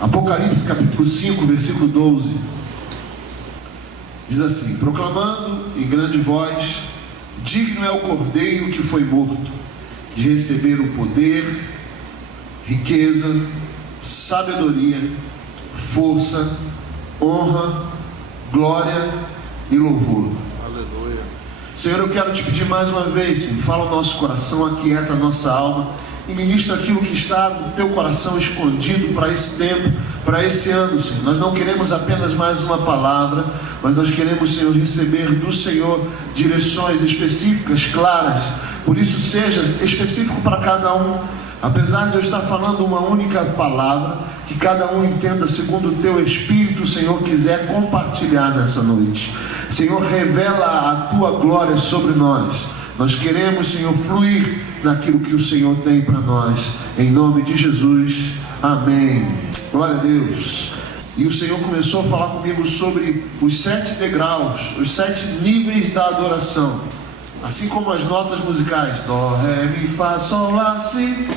Apocalipse capítulo 5, versículo 12. Diz assim: proclamando em grande voz: digno é o Cordeiro que foi morto, de receber o poder, riqueza, sabedoria, força, honra, glória e louvor. Aleluia. Senhor, eu quero te pedir mais uma vez, Senhor, fala o nosso coração, aquieta a nossa alma e ministra aquilo que está no teu coração escondido para esse tempo, para esse ano, Senhor. Nós não queremos apenas mais uma palavra, mas nós queremos, Senhor, receber do Senhor direções específicas, claras. Por isso, seja específico para cada um. Apesar de eu estar falando uma única palavra, que cada um entenda segundo o teu Espírito, Senhor, quiser compartilhar nessa noite. Senhor, revela a tua glória sobre nós. Nós queremos, Senhor, fluir naquilo que o Senhor tem para nós. Em nome de Jesus, amém. Glória a Deus. E o Senhor começou a falar comigo sobre os 7 degraus, os 7 níveis da adoração. Assim como as notas musicais, Dó, Ré, Mi, Fá, Sol, Lá, Si.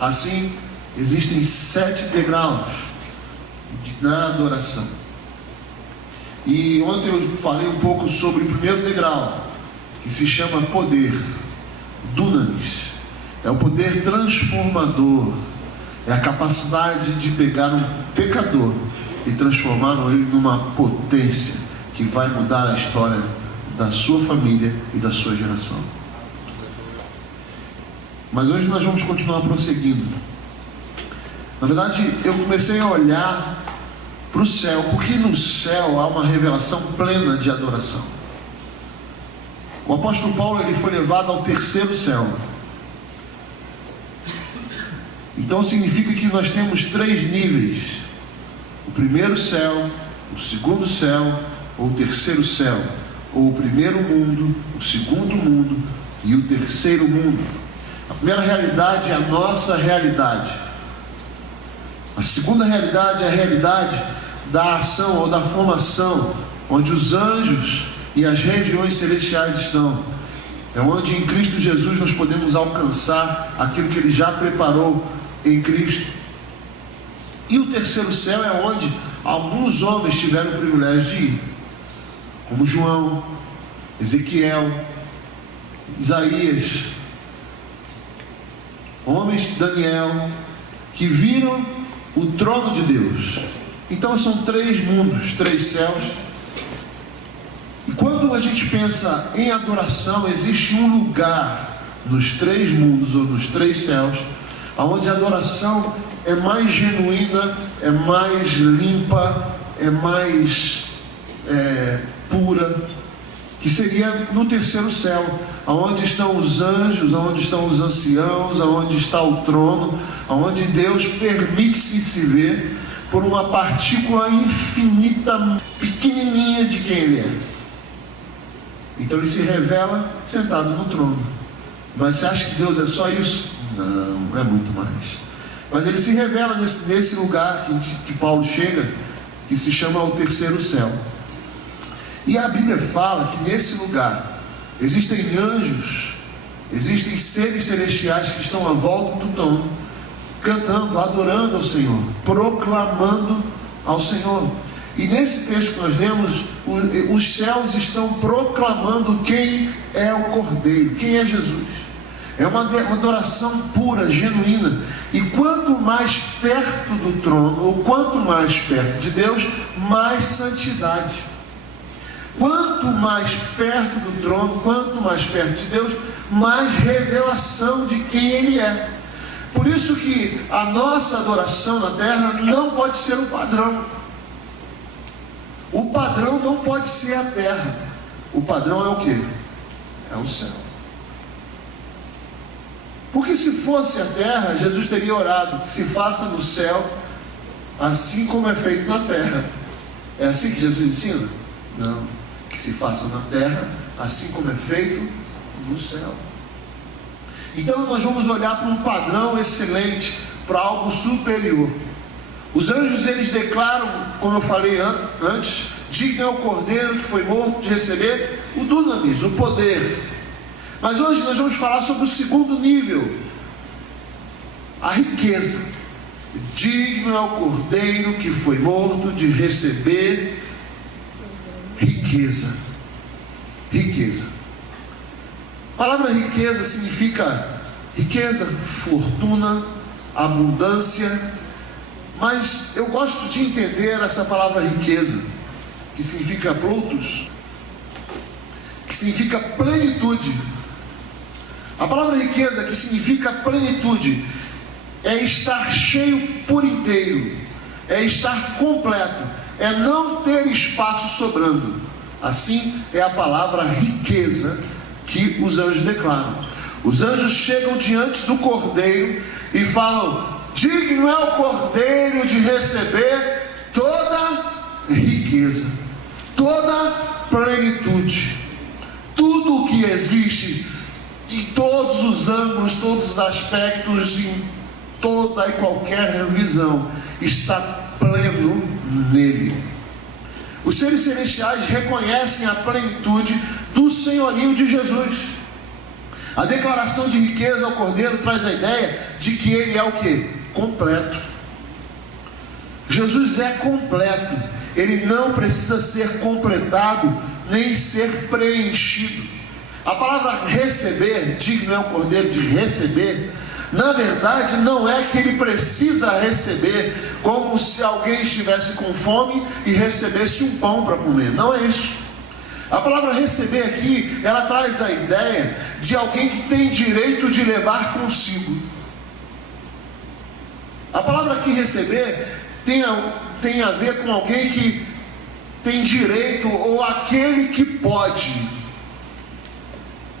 Assim, existem 7 degraus na adoração. E ontem eu falei um pouco sobre o primeiro degrau, que se chama poder, dunamis. É o poder transformador, é a capacidade de pegar um pecador e transformar ele numa potência que vai mudar a história da sua família e da sua geração. Mas hoje nós vamos continuar prosseguindo. Na verdade, eu comecei a olhar para o céu, porque no céu há uma revelação plena de adoração. O apóstolo Paulo, ele foi levado ao 3º céu. Então significa que nós temos 3 níveis: o primeiro céu, o segundo céu, ou o 3º céu, ou o primeiro mundo, o segundo mundo e o 3º mundo. A primeira realidade é a nossa realidade. A segunda realidade é a realidade da ação ou da formação, onde os anjos e as regiões celestiais estão. É onde em Cristo Jesus nós podemos alcançar aquilo que Ele já preparou em Cristo. E o 3º céu é onde alguns homens tiveram o privilégio de ir, como João, Ezequiel, Isaías, homens, Daniel, que viram o trono de Deus. Então são 3 mundos, 3 céus. E quando a gente pensa em adoração, existe um lugar nos 3 mundos ou nos 3 céus, onde a adoração é mais genuína, é mais limpa, é mais pura, que seria no 3º céu, onde estão os anjos, onde estão os anciãos, onde está o trono, onde Deus permite-se se ver por uma partícula infinita, pequenininha de quem Ele é. Então Ele se revela sentado no trono. Mas você acha que Deus é só isso? Não, é muito mais. Mas Ele se revela nesse lugar que Paulo chega, que se chama o 3º céu. E a Bíblia fala que nesse lugar existem anjos, existem seres celestiais que estão à volta do trono, cantando, adorando ao Senhor, proclamando ao Senhor. E nesse texto que nós lemos, os céus estão proclamando quem é o Cordeiro, quem é Jesus. É uma adoração pura, genuína. E quanto mais perto do trono, ou quanto mais perto de Deus, mais santidade. Quanto mais perto do trono, quanto mais perto de Deus, mais revelação de quem Ele é. Por isso que a nossa adoração na terra não pode ser o padrão. O padrão não pode ser a terra. O padrão é o quê? É o céu. Porque se fosse a terra, Jesus teria orado que se faça no céu assim como é feito na terra. É assim que Jesus ensina? Não. Que se faça na terra assim como é feito no céu. Então nós vamos olhar para um padrão excelente, para algo superior. Os anjos, eles declaram, como eu falei antes, digno é o Cordeiro que foi morto de receber o dunamis, o poder. Mas hoje nós vamos falar sobre o segundo nível, a riqueza. Digno é o cordeiro que foi morto de receber riqueza. Riqueza. A palavra riqueza significa riqueza, fortuna, abundância. Mas eu gosto de entender essa palavra riqueza, que significa ploutos, que significa plenitude. A palavra riqueza, que significa plenitude, é estar cheio por inteiro, é estar completo, é não ter espaço sobrando. Assim é a palavra riqueza que os anjos declaram. Os anjos chegam diante do cordeiro e falam: digno é o cordeiro de receber toda riqueza, toda plenitude. Tudo o que existe, em todos os ângulos, todos os aspectos, em toda e qualquer visão, está pleno nele. Os seres celestiais reconhecem a plenitude do senhorio de Jesus. A declaração de riqueza ao cordeiro traz a ideia de que ele é o quê? Completo. Jesus é completo. Ele não precisa ser completado nem ser preenchido. A palavra receber, digno é o cordeiro de receber, na verdade não é que ele precisa receber como se alguém estivesse com fome e recebesse um pão para comer. Não é isso. A palavra receber aqui, ela traz a ideia de alguém que tem direito de levar consigo. A palavra aqui receber tem a ver com alguém que tem direito, ou aquele que pode.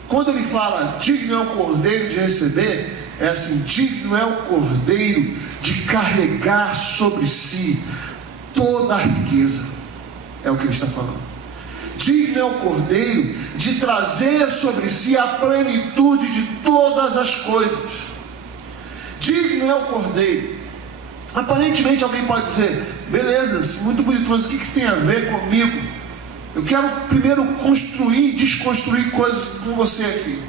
Quando ele fala digno é o cordeiro de receber, é assim: digno é o cordeiro de carregar sobre si toda a riqueza. É o que ele está falando. Digno é o cordeiro de trazer sobre si a plenitude de todas as coisas. Digno é o cordeiro. Aparentemente alguém pode dizer: beleza, muito bonito, mas o que isso tem a ver comigo? Eu quero primeiro construir e desconstruir coisas com você aqui,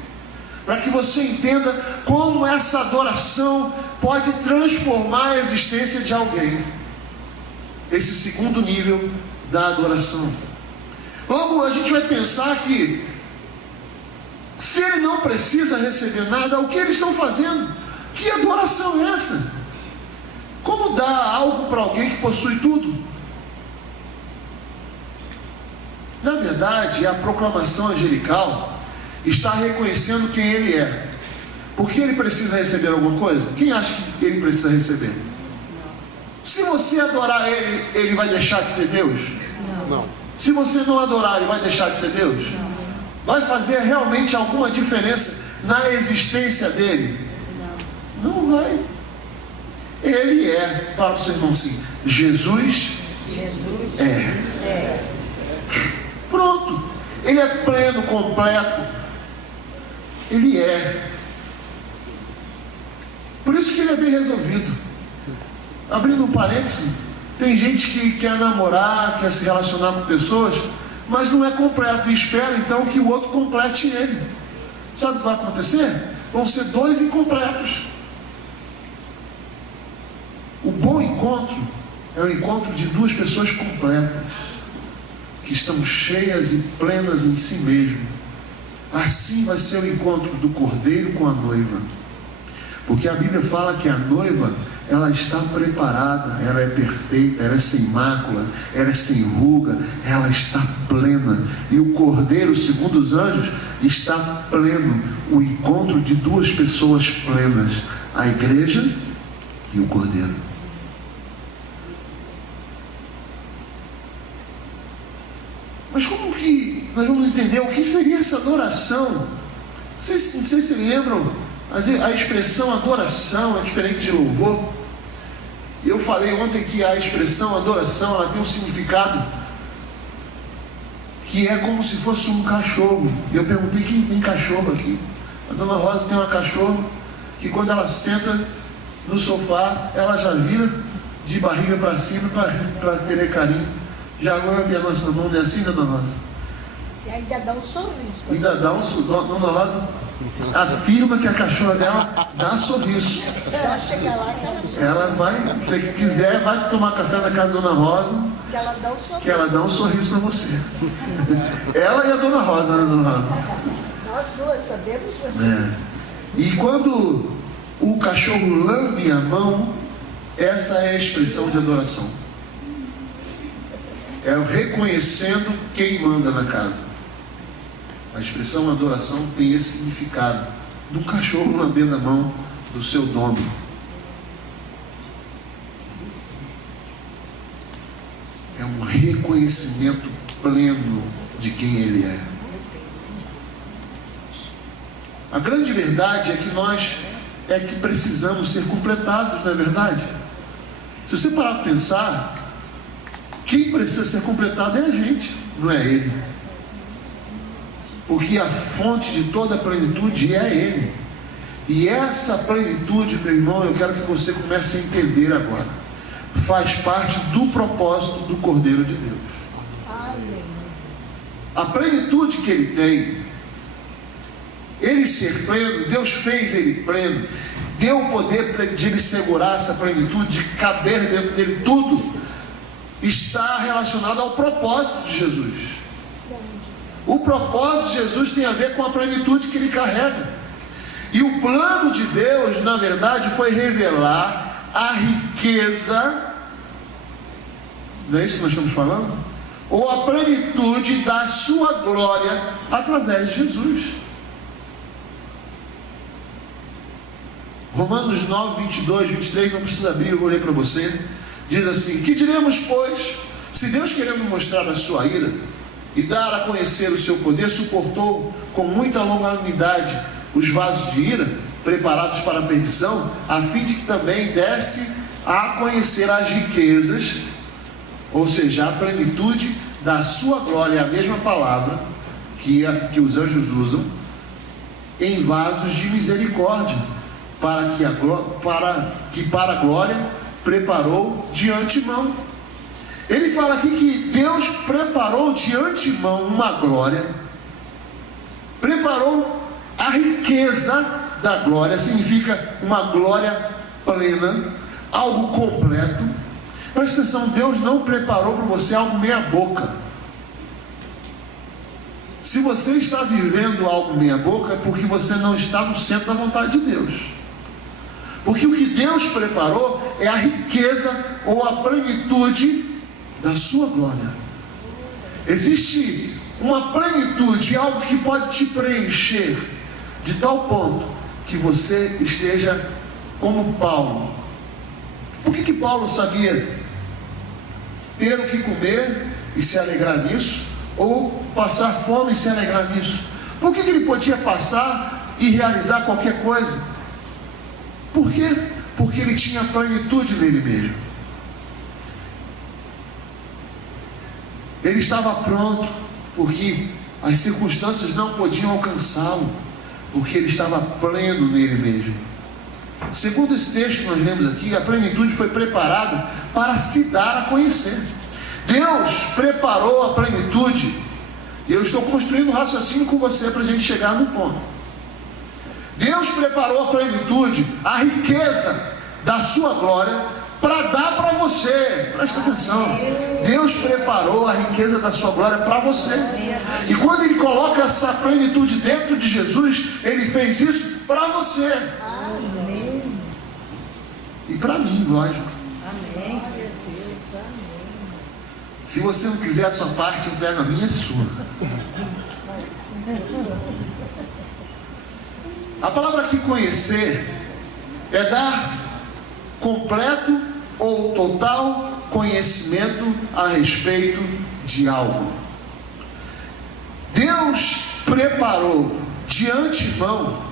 para que você entenda como essa adoração pode transformar a existência de alguém. Esse segundo nível da adoração. Logo a gente vai pensar que, se ele não precisa receber nada, o que eles estão fazendo? Que adoração é essa? Como dar algo para alguém que possui tudo? Na verdade, a proclamação angelical está reconhecendo quem ele é. Porque ele precisa receber alguma coisa? Quem acha que ele precisa receber? Se você adorar ele, ele vai deixar de ser Deus? Não. Se você não adorar, ele vai deixar de ser Deus? Não. Vai fazer realmente alguma diferença na existência dele? Não. Não vai. Ele é. Fala para o seu irmão assim: Jesus é. Pronto. Ele é pleno, completo. Ele é. Por isso que ele é bem resolvido. Abrindo um parênteses, tem gente que quer namorar, quer se relacionar com pessoas, mas não é completo, e espera então que o outro complete ele. Sabe o que vai acontecer? Vão ser dois incompletos. O bom encontro é o encontro de duas pessoas completas, que estão cheias e plenas em si mesmo. Assim vai ser o encontro do cordeiro com a noiva. Porque a Bíblia fala que a noiva, ela está preparada, ela é perfeita, ela é sem mácula, ela é sem ruga, ela está plena. E o cordeiro, segundo os anjos, está pleno. O encontro de duas pessoas plenas, a igreja e o cordeiro. Mas como que nós vamos entender o que seria essa adoração? Não sei se lembram, a expressão adoração é diferente de louvor. Eu falei ontem que a expressão adoração, ela tem um significado que é como se fosse um cachorro. E eu perguntei: quem tem cachorro aqui? A dona Rosa tem uma cachorra que, quando ela senta no sofá, ela já vira de barriga para cima para ter carinho. Já lambe a nossa mão, não é assim, dona Rosa? E ainda dá um sorriso. Ainda dá um sorriso. Dona Rosa afirma que a cachorra dela dá sorriso. Só chegar lá que ela sorri. Ela vai, se quiser, vai tomar café na casa da Dona Rosa, Que ela dá um sorriso. que ela dá um sorriso para você. Ela e a Dona Rosa, né, Dona Rosa? Nós duas sabemos você. É. E quando o cachorro lambe a mão, essa é a expressão de adoração. É o reconhecendo quem manda na casa. A expressão adoração tem esse significado do cachorro lambendo a mão do seu dono. É um reconhecimento pleno de quem ele é. A grande verdade é que nós precisamos ser completados, não é verdade? Se você parar para pensar, quem precisa ser completado é a gente, não é ele. Porque a fonte de toda a plenitude é ele. E essa plenitude, meu irmão, eu quero que você comece a entender agora, faz parte do propósito do Cordeiro de Deus. A plenitude que ele tem, ele ser pleno, Deus fez ele pleno, deu o poder de ele segurar essa plenitude, de caber dentro dele tudo, está relacionado ao propósito de Jesus. O propósito de Jesus tem a ver com a plenitude que ele carrega. E o plano de Deus, na verdade, foi revelar a riqueza, não é isso que nós estamos falando? Ou a plenitude da sua glória através de Jesus. Romanos 9, 22, 23, não precisa abrir, eu vou ler para você. Diz assim: que diremos, pois? Se Deus, querendo mostrar a sua ira e dar a conhecer o seu poder, suportou com muita longanimidade os vasos de ira preparados para a perdição, a fim de que também desse a conhecer as riquezas, ou seja, a plenitude da sua glória, é a mesma palavra que os anjos usam, em vasos de misericórdia, para a glória preparou de antemão. Ele fala aqui que Deus preparou de antemão uma glória, preparou a riqueza da glória, significa uma glória plena, algo completo. Presta atenção, Deus não preparou para você algo meia boca. Se você está vivendo algo meia boca, é porque você não está no centro da vontade de Deus. Porque o que Deus preparou é a riqueza ou a plenitude da sua glória. Existe uma plenitude, algo que pode te preencher de tal ponto que você esteja como Paulo. Por que Paulo sabia ter o que comer e se alegrar nisso, ou passar fome e se alegrar nisso? Por que ele podia passar e realizar qualquer coisa? Por quê? Porque ele tinha plenitude nele mesmo. Ele estava pronto, porque as circunstâncias não podiam alcançá-lo, porque ele estava pleno nele mesmo. Segundo esse texto que nós lemos aqui, a plenitude foi preparada para se dar a conhecer. Deus preparou a plenitude, e eu estou construindo um raciocínio com você para a gente chegar no ponto. Deus preparou a plenitude, a riqueza da sua glória, para dar para você. Presta atenção. Deus preparou a riqueza da sua glória para você. E quando Ele coloca essa plenitude dentro de Jesus, Ele fez isso para você. Amém. E para mim, lógico. Amém. Glória a Deus. Amém. Se você não quiser a sua parte, eu pego a minha e a sua. A palavra aqui conhecer é dar completo ou total conhecimento a respeito de algo. Deus preparou de antemão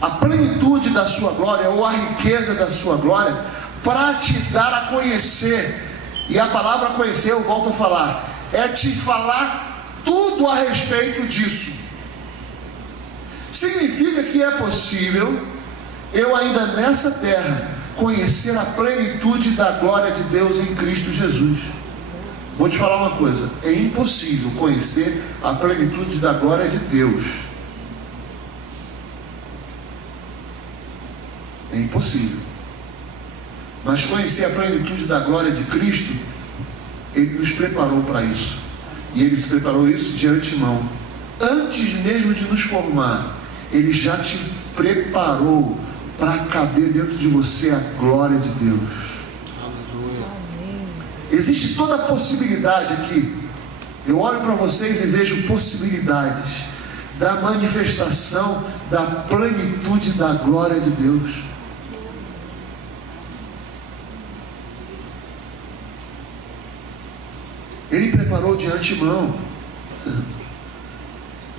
a plenitude da sua glória ou a riqueza da sua glória para te dar a conhecer. E a palavra conhecer, eu volto a falar, é te falar tudo a respeito disso. Significa que é possível eu ainda nessa terra conhecer a plenitude da glória de Deus em Cristo Jesus. Vou te falar uma coisa: é impossível conhecer a plenitude da glória de Deus É impossível. Mas conhecer a plenitude da glória de Cristo, Ele nos preparou para isso. E Ele se preparou isso de antemão. Antes mesmo de nos formar, Ele já te preparou para caber dentro de você a glória de Deus. Existe toda a possibilidade aqui. Eu olho para vocês e vejo possibilidades da manifestação da plenitude da glória de Deus. Ele preparou de antemão.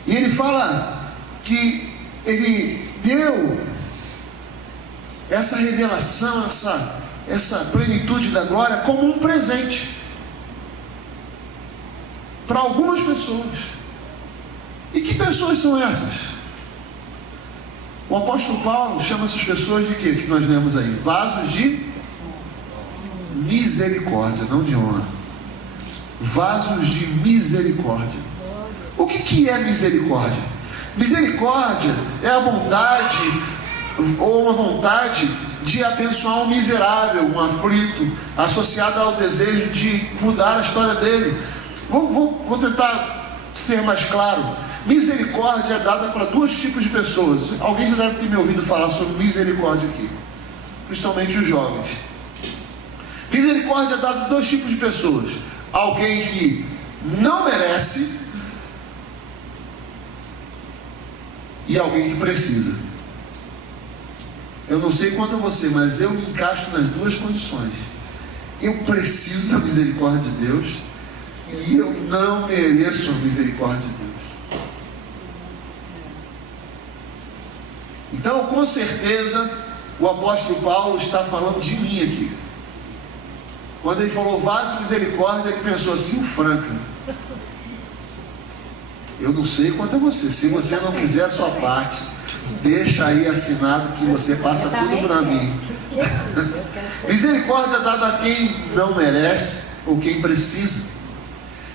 E Ele fala que Ele deu essa revelação, essa plenitude da glória como um presente para algumas pessoas. E que pessoas são essas? O apóstolo Paulo chama essas pessoas de quê? Que nós lemos aí? Vasos de misericórdia, não de honra. Vasos de misericórdia. O que é misericórdia? Misericórdia é a bondade ou uma vontade de abençoar um miserável, um aflito, associada ao desejo de mudar a história dele. Vou tentar ser mais claro. Misericórdia é dada para dois tipos de pessoas. Alguém já deve ter me ouvido falar sobre misericórdia aqui, principalmente os jovens. Misericórdia é dada a dois tipos de pessoas: alguém que não merece e alguém que precisa. Eu não sei quanto a você, mas eu me encaixo nas duas condições. Eu preciso da misericórdia de Deus e eu não mereço a misericórdia de Deus. Então, com certeza, o apóstolo Paulo está falando de mim aqui. Quando ele falou vaso de misericórdia, ele pensou assim: o Franklin. Eu não sei quanto a você. Se você não quiser a sua parte, deixa aí assinado que você passa tudo para mim. Misericórdia é dada a quem não merece ou quem precisa.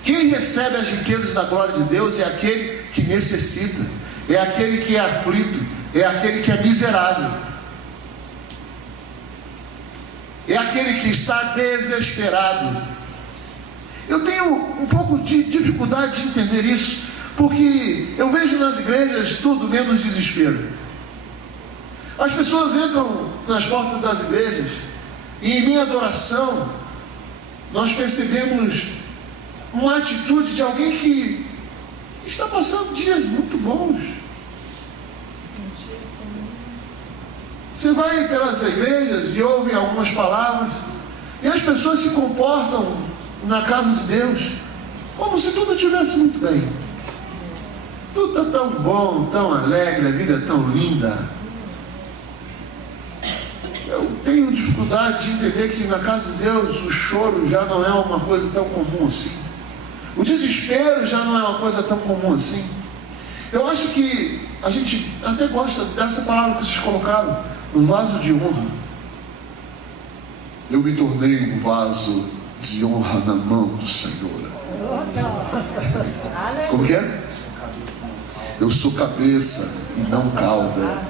Quem recebe as riquezas da glória de Deus é aquele que necessita, é aquele que é aflito, é aquele que é miserável, é aquele que está desesperado. Eu tenho um pouco de dificuldade de entender isso, porque eu vejo nas igrejas tudo menos desespero. As pessoas entram nas portas das igrejas e em minha adoração nós percebemos uma atitude de alguém que está passando dias muito bons. Você vai pelas igrejas e ouve algumas palavras e as pessoas se comportam na casa de Deus como se tudo estivesse muito bem. Tudo está tão bom, tão alegre, a vida é tão linda. Eu tenho dificuldade de entender que na casa de Deus o choro já não é uma coisa tão comum assim. O desespero já não é uma coisa tão comum assim. Eu acho que a gente até gosta dessa palavra que vocês colocaram, vaso de honra. Eu me tornei um vaso de honra na mão do Senhor. Como que é? Eu sou cabeça e não cauda.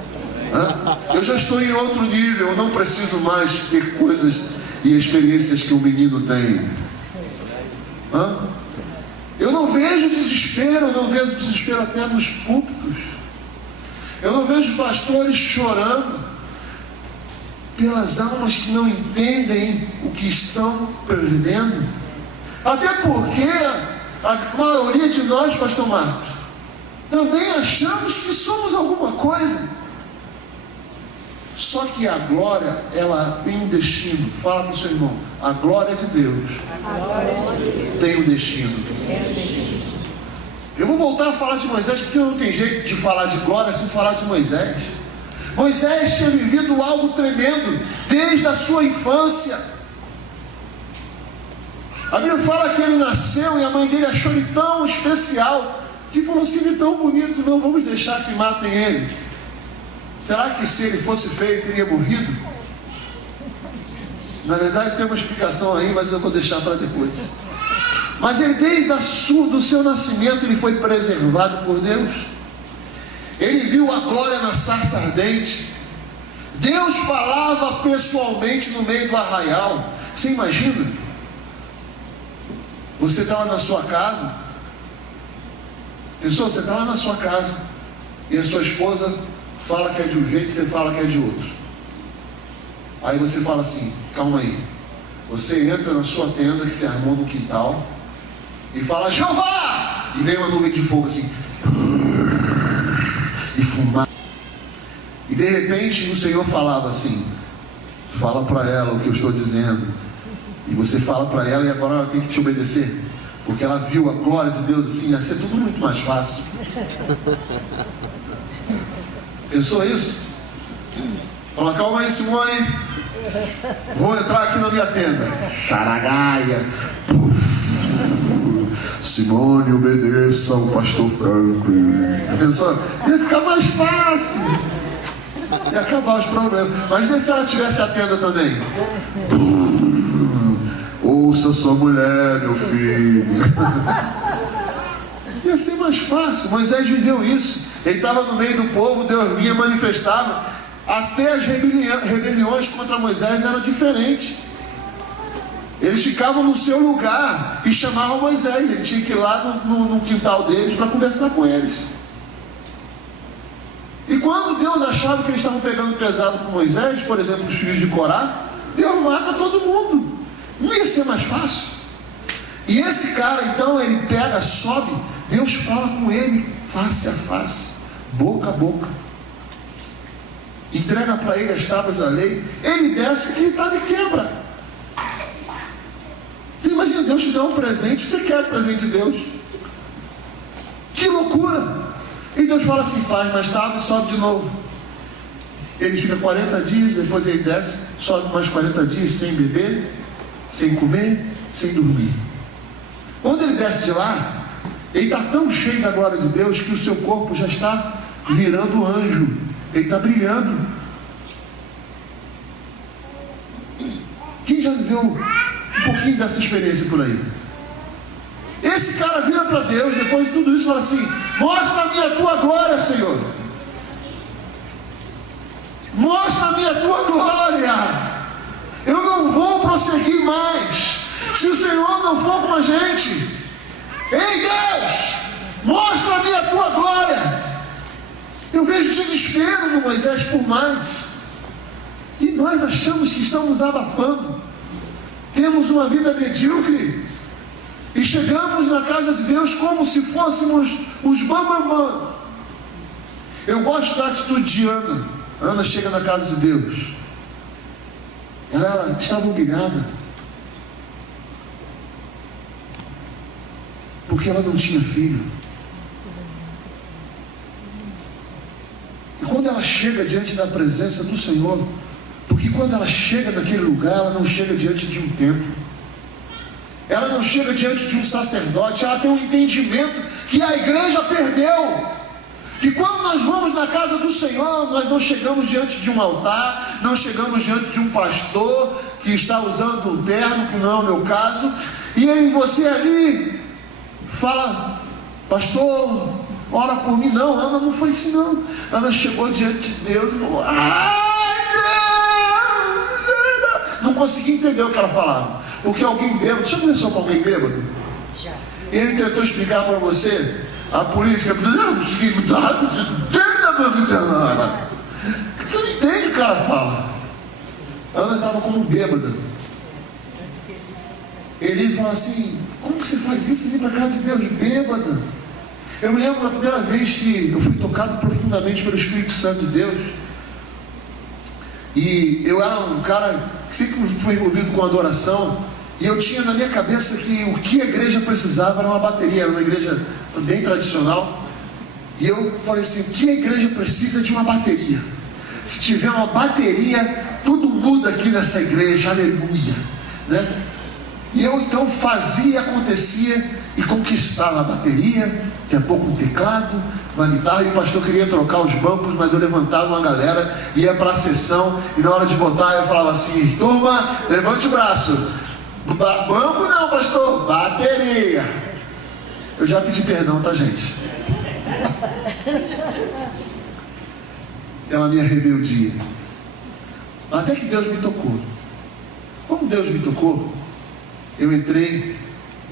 Eu já estou em outro nível. Eu não preciso mais ter coisas e experiências que o menino tem. Eu não vejo desespero. Eu não vejo desespero até nos púlpitos. Eu não vejo pastores chorando pelas almas que não entendem o que estão perdendo. Até porque a maioria de nós, pastor Marcos, também achamos que somos alguma coisa. Só que a glória, ela tem um destino. Fala para o seu irmão: a glória de Deus tem um destino. Eu vou voltar a falar de Moisés, porque não tem jeito de falar de glória sem falar de Moisés. Moisés tinha vivido algo tremendo desde a sua infância. A Bíblia fala que ele nasceu e a mãe dele achou ele tão especial que falou assim: ele é tão bonito, não vamos deixar que matem ele. Será que se ele fosse feio teria morrido? Na verdade tem uma explicação aí, mas eu vou deixar para depois. Mas ele, desde do seu nascimento, ele foi preservado por Deus. Ele viu a glória na sarça ardente. Deus falava pessoalmente no meio do arraial. Você imagina? Você está lá na sua casa. Pessoal, você está lá na sua casa e a sua esposa fala que é de um jeito, você fala que é de outro. Aí você fala assim, calma aí. Você entra na sua tenda que se armou no quintal e fala, Jeová! E vem uma nuvem de fogo assim, e fumar. E de repente o Senhor falava assim, fala para ela o que eu estou dizendo. E você fala para ela e agora ela tem que te obedecer. Porque ela viu a glória de Deus assim, ia ser tudo muito mais fácil. Pensou isso? Fala, calma aí, Simone. Vou entrar aqui na minha tenda. Charagaia. Simone, obedeça ao pastor Franklin. Pensou? Ia ficar mais fácil. Ia acabar os problemas. Imagina se ela tivesse a tenda também. Ouça sua mulher, meu filho. Ia ser mais fácil. Moisés viveu isso. Ele estava no meio do povo, Deus vinha, manifestava. Até as rebeliões contra Moisés eram diferentes. Eles ficavam no seu lugar e chamavam Moisés. Ele tinha que ir lá no quintal deles para conversar com eles. E quando Deus achava que eles estavam pegando pesado com Moisés, por exemplo, os filhos de Corá, Deus mata todo mundo. Não ia ser mais fácil? E esse cara, então, ele pega, sobe, Deus fala com ele face a face, boca a boca. Entrega para ele as tábuas da lei. Ele desce e ele quebra. Você imagina, Deus te dá um presente, você quer o presente de Deus? Que loucura! E Deus fala assim, faz mais tábua e sobe de novo. Ele fica 40 dias, depois ele desce, sobe mais 40 dias sem beber, sem comer, sem dormir. Quando ele desce de lá, ele está tão cheio da glória de Deus que o seu corpo já está virando anjo. Ele está brilhando. Quem já viveu um pouquinho dessa experiência por aí? Esse cara vira para Deus, depois de tudo isso, e fala assim, mostra-me a tua glória, Senhor. Mostra-me a tua glória. Eu não vou prosseguir mais se o Senhor não for com a gente. Ei, Deus, mostra-me a tua glória. Eu vejo desespero no Moisés por mais. E nós achamos que estamos abafando. Temos uma vida medíocre. E chegamos na casa de Deus como se fôssemos os bambambam. Eu gosto da atitude de Ana. Ana chega na casa de Deus. Ela estava humilhada. Porque ela não tinha filho. E quando ela chega diante da presença do Senhor, porque quando ela chega naquele lugar, ela não chega diante de um templo, ela não chega diante de um sacerdote, ela tem um entendimento que a igreja perdeu, que quando nós vamos na casa do Senhor, nós não chegamos diante de um altar, não chegamos diante de um pastor que está usando um terno, que não é o meu caso, e aí você ali fala, pastor, ora por mim. Não, Ana não foi assim não. Ana chegou diante de Deus e falou, ai Deus, não conseguia entender o que ela falava, porque alguém bêbado, você conversou com alguém bêbado? Já. Ele tentou explicar para você a política, você não entende o que o cara fala. Ana estava como bêbada. Ele fala assim, como que você faz isso? Você vem para casa de Deus bêbada. Eu me lembro da primeira vez que eu fui tocado profundamente pelo Espírito Santo de Deus. E eu era um cara que sempre foi envolvido com adoração. E eu tinha na minha cabeça que o que a igreja precisava era uma bateria. Era uma igreja bem tradicional. E eu falei assim, o que a igreja precisa de uma bateria? Se tiver uma bateria, tudo muda aqui nessa igreja, aleluia, né? E eu então fazia, acontecia e conquistava a bateria, daqui a pouco um teclado, uma guitarra, e o pastor queria trocar os bancos, mas eu levantava uma galera, ia para a sessão, e na hora de votar eu falava assim, turma, levante o braço. Banco não, pastor, bateria. Eu já pedi perdão, tá, gente? Pela minha rebeldia. Até que Deus me tocou. Como Deus me tocou, eu entrei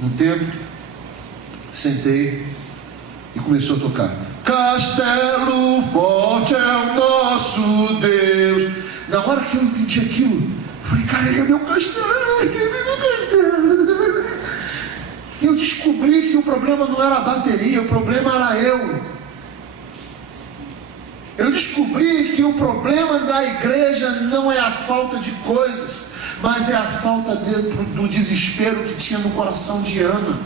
no templo, sentei e começou a tocar. Castelo forte é o nosso Deus. Na hora que eu entendi aquilo, eu falei, cara, ele é meu castelo, ele é meu castelo. Eu descobri que o problema não era a bateria, o problema era eu. Eu descobri que o problema da igreja não é a falta de coisas, mas é a falta do desespero que tinha no coração de Ana.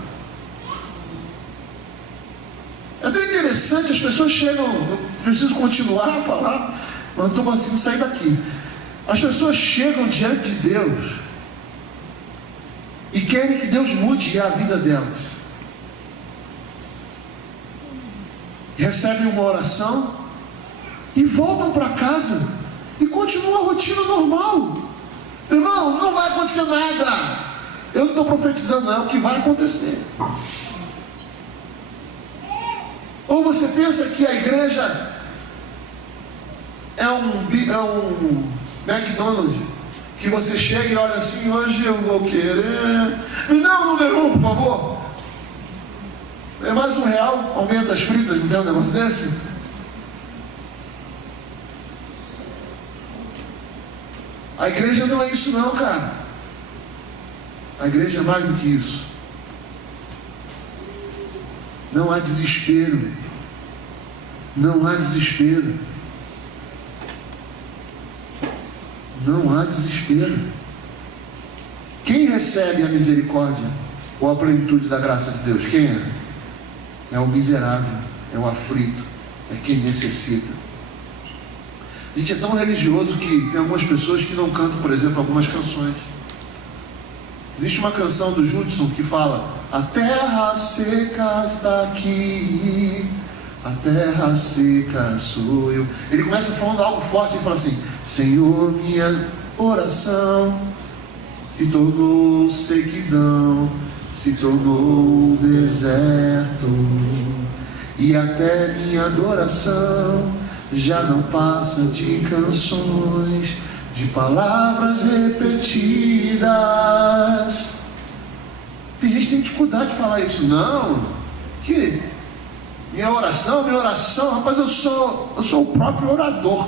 É tão interessante, as pessoas chegam, eu preciso continuar a palavra, mas não estou conseguindo sair daqui. As pessoas chegam diante de Deus e querem que Deus mude a vida delas. Recebem uma oração e voltam para casa e continuam a rotina normal. Irmão, não vai acontecer nada. Eu não estou profetizando, não, é o que vai acontecer. Ou você pensa que a igreja é um McDonald's, que você chega e olha assim, hoje eu vou querer... Me dá o número 1, por favor. É mais R$1, aumenta as fritas, não tem um negócio desse? A igreja não é isso não, cara. A igreja é mais do que isso. Não há desespero. Não há desespero. Não há desespero. Quem recebe a misericórdia ou a plenitude da graça de Deus? Quem é? É o miserável, é o aflito, é quem necessita. A gente é tão religioso que tem algumas pessoas que não cantam, por exemplo, algumas canções. Existe uma canção do Judson que fala: a terra seca está aqui, a terra seca sou eu. Ele começa falando algo forte e fala assim: Senhor, minha oração se tornou sequidão, se tornou deserto, e até minha adoração já não passa de canções, de palavras repetidas. Tem gente que tem dificuldade de falar isso. Não, que minha oração, rapaz, eu sou o próprio orador.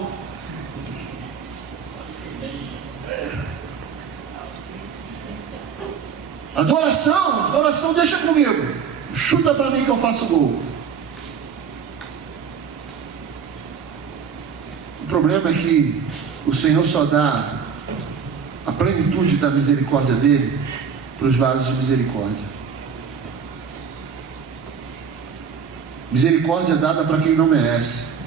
Adoração deixa comigo, chuta para mim que eu faço gol. O problema é que o Senhor só dá a plenitude da misericórdia dele para os vasos de misericórdia. Misericórdia é dada para quem não merece,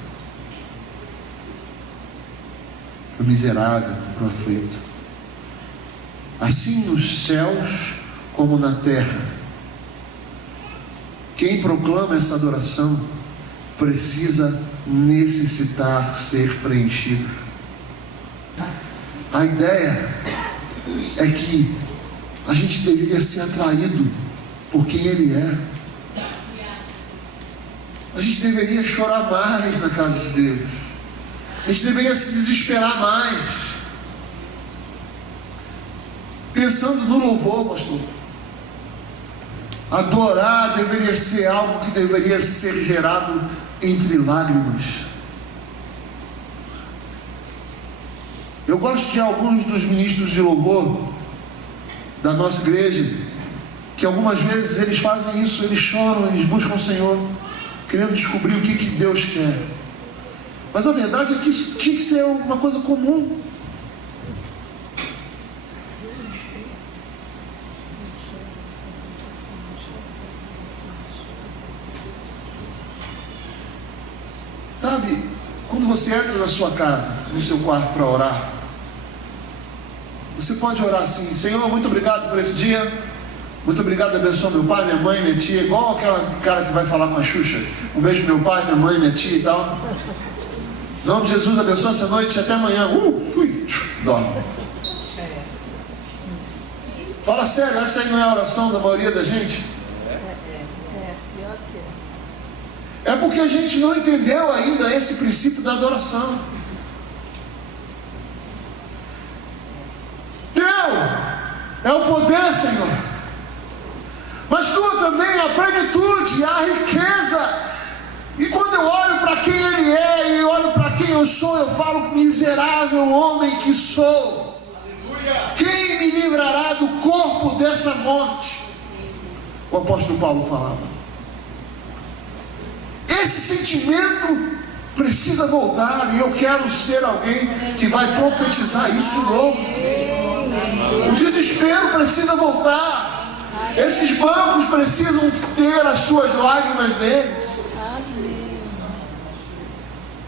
para o miserável, para o aflito. Assim nos céus como na terra, quem proclama essa adoração precisa necessitar ser preenchido. A ideia é que a gente deveria ser atraído por quem Ele é. A gente deveria chorar mais na casa de Deus. A gente deveria se desesperar mais. Pensando no louvor, pastor. Adorar deveria ser algo que deveria ser gerado entre lágrimas. Eu gosto de alguns dos ministros de louvor da nossa igreja, que algumas vezes eles fazem isso, eles choram, eles buscam o Senhor, querendo descobrir o que Deus quer. Mas a verdade é que isso tinha que ser uma coisa comum. Sabe, quando você entra na sua casa, no seu quarto para orar, você pode orar assim: Senhor, muito obrigado por esse dia, muito obrigado, abençoa meu pai, minha mãe, minha tia, igual aquela cara que vai falar com a Xuxa: um beijo pro meu pai, minha mãe, minha tia e tal. Em nome de Jesus, abençoa essa noite até amanhã. Dorme. Fala sério, essa aí não é a oração da maioria da gente? Pior que é. É porque a gente não entendeu ainda esse princípio da adoração. é o poder, Senhor. Mas tua também é a plenitude, a riqueza. E quando eu olho para quem Ele é e olho para quem eu sou, eu falo: miserável homem que sou. Quem me livrará do corpo dessa morte? O apóstolo Paulo falava. Esse sentimento precisa voltar, e eu quero ser alguém que vai profetizar isso de novo. O desespero precisa voltar. Esses bancos precisam ter as suas lágrimas deles.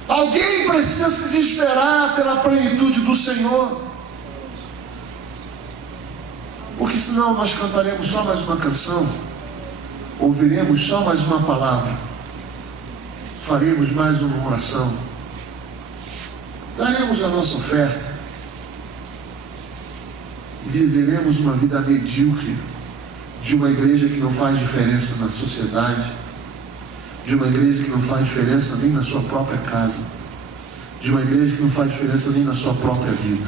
Alguém precisa se desesperar pela plenitude do Senhor, porque senão nós cantaremos só mais uma canção, ouviremos só mais uma palavra, faremos mais uma oração, daremos a nossa oferta e viveremos uma vida medíocre de uma igreja que não faz diferença na sociedade, de uma igreja que não faz diferença nem na sua própria casa, de uma igreja que não faz diferença nem na sua própria vida.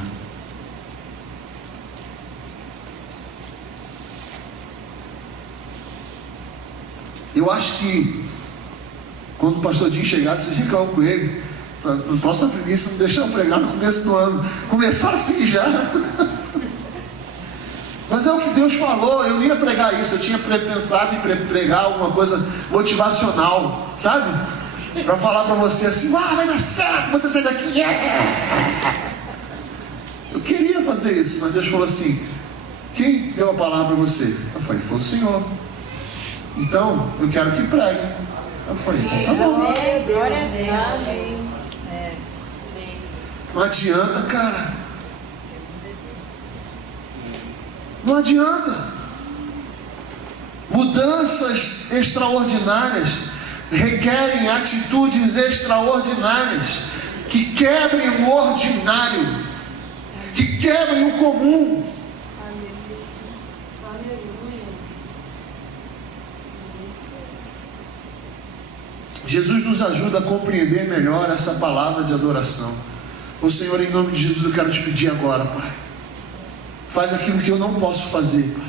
Eu acho que quando o pastor Dinho chegar, vocês reclamam com ele, na próxima premissa, não deixar eu pregar no começo do ano, começar assim já. Mas é o que Deus falou. Eu não ia pregar isso, eu tinha pensado em pregar alguma coisa motivacional, sabe? Para falar para você assim: vai dar certo, você sai daqui. Eu queria fazer isso, mas Deus falou assim: quem deu a palavra para você? Eu falei: foi o Senhor. Então, eu quero que pregue. Eu falei: então tá bom. Não adianta, cara. Não adianta. Mudanças extraordinárias requerem atitudes extraordinárias que quebrem o ordinário, que quebrem o comum. Jesus nos ajuda a compreender melhor essa palavra de adoração. Ô Senhor, em nome de Jesus, eu quero te pedir agora, Pai, faz aquilo que eu não posso fazer, Pai.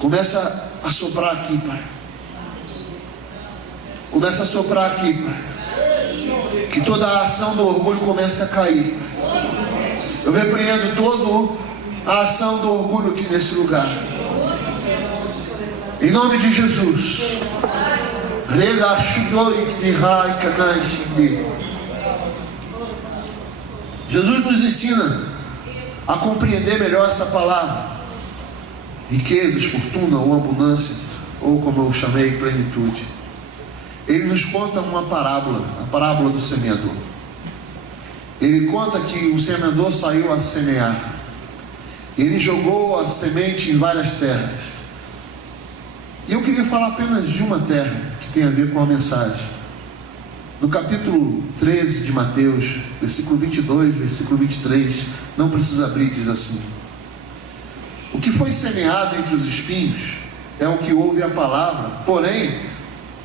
Começa a soprar aqui, Pai. Começa a soprar aqui, Pai. Que toda a ação do orgulho comece a cair, Pai. Eu repreendo toda a ação do orgulho aqui nesse lugar. Em nome de Jesus. Jesus nos ensina a compreender melhor essa palavra. Riquezas, fortuna ou abundância, ou como eu chamei, plenitude. Ele nos conta uma parábola, a parábola do semeador. Ele conta que o semeador saiu a semear. Ele jogou a semente em várias terras. E eu queria falar apenas de uma terra que tem a ver com a mensagem. No capítulo 13 de Mateus, versículo 22, versículo 23, não precisa abrir, diz assim: o que foi semeado entre os espinhos é o que ouve a palavra, porém,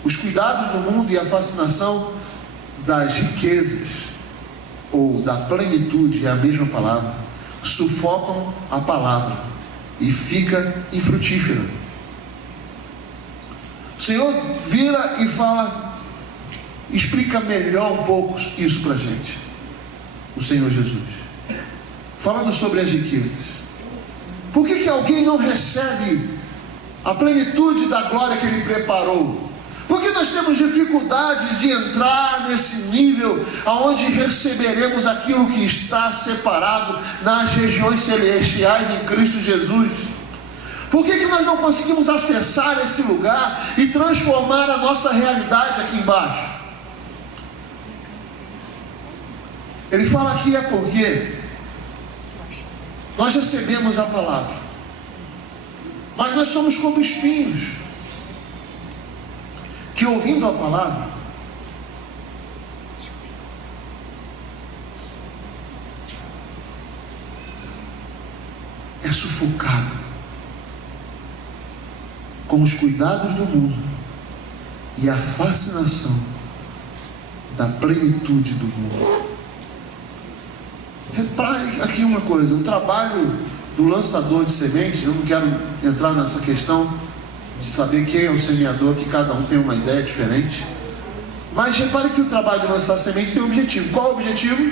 os cuidados do mundo e a fascinação das riquezas, ou da plenitude, é a mesma palavra, sufocam a palavra e fica infrutífera. O Senhor vira e fala, explica melhor um pouco isso para a gente. O Senhor Jesus, falando sobre as riquezas. Por que alguém não recebe a plenitude da glória que Ele preparou? Por que nós temos dificuldades de entrar nesse nível aonde receberemos aquilo que está separado nas regiões celestiais em Cristo Jesus? Por que nós não conseguimos acessar esse lugar e transformar a nossa realidade aqui embaixo? Ele fala aqui é porque nós recebemos a palavra, mas nós somos como espinhos, que ouvindo a palavra, é sufocado com os cuidados do mundo e a fascinação da plenitude do mundo. Repare aqui uma coisa: o trabalho do lançador de sementes. Eu não quero entrar nessa questão de saber quem é o semeador, que cada um tem uma ideia diferente. Mas repare que o trabalho de lançar semente tem um objetivo. Qual é o objetivo?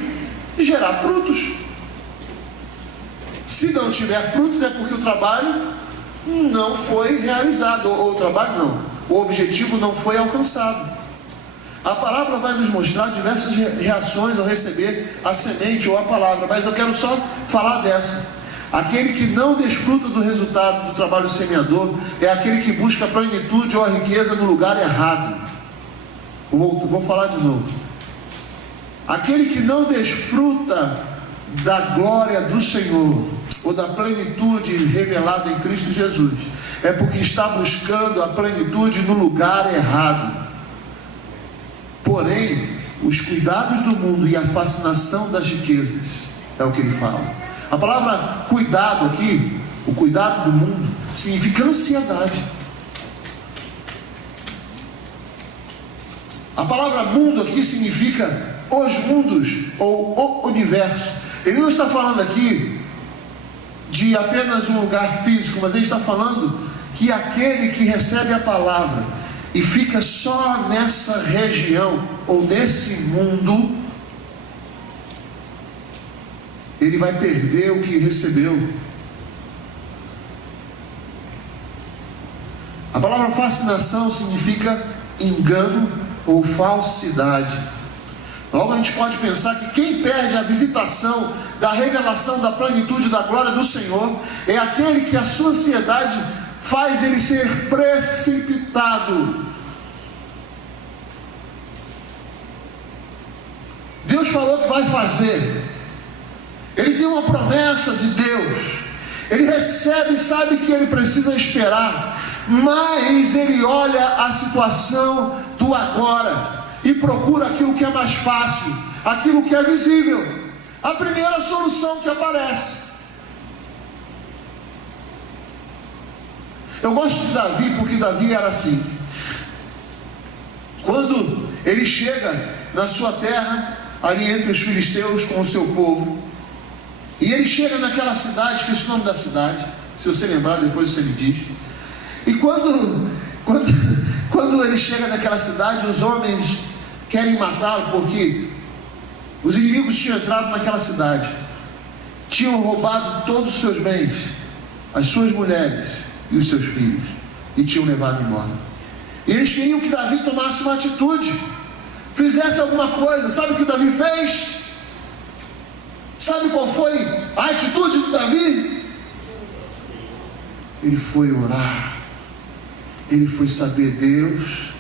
Gerar frutos. Se não tiver frutos, é porque o trabalho não foi realizado, ou o trabalho não, o objetivo não foi alcançado. A palavra vai nos mostrar diversas reações ao receber a semente ou a palavra, mas eu quero só falar dessa. Aquele que não desfruta do resultado do trabalho semeador é aquele que busca a plenitude ou a riqueza no lugar errado. Vou falar de novo. Aquele que não desfruta da glória do Senhor ou da plenitude revelada em Cristo Jesus é porque está buscando a plenitude no lugar errado. Porém, os cuidados do mundo e a fascinação das riquezas é o que ele fala. A palavra cuidado aqui, o cuidado do mundo, significa ansiedade. A palavra mundo aqui significa os mundos ou o universo. Ele não está falando aqui de apenas um lugar físico, mas ele está falando que aquele que recebe a palavra e fica só nessa região ou nesse mundo, ele vai perder o que recebeu. A palavra fascinação significa engano ou falsidade. Logo a gente pode pensar que quem perde a visitação da revelação da plenitude da glória do Senhor é aquele que a sua ansiedade faz ele ser precipitado. Deus falou que vai fazer. Ele tem uma promessa de Deus. Ele recebe e sabe que ele precisa esperar, mas ele olha a situação do agora e procura aquilo que é mais fácil, aquilo que é visível, a primeira solução que aparece. Eu gosto de Davi porque Davi era assim. Quando ele chega na sua terra, ali entre os filisteus com o seu povo, e ele chega naquela cidade, que é o nome da cidade, se você lembrar depois você me diz. E quando ele chega naquela cidade, os homens querem matá-lo, porque os inimigos tinham entrado naquela cidade, tinham roubado todos os seus bens, as suas mulheres e os seus filhos, e tinham levado embora. E eles queriam que Davi tomasse uma atitude, fizesse alguma coisa. Sabe o que Davi fez? Sabe qual foi a atitude de Davi? Ele foi orar. Ele foi saber: Deus,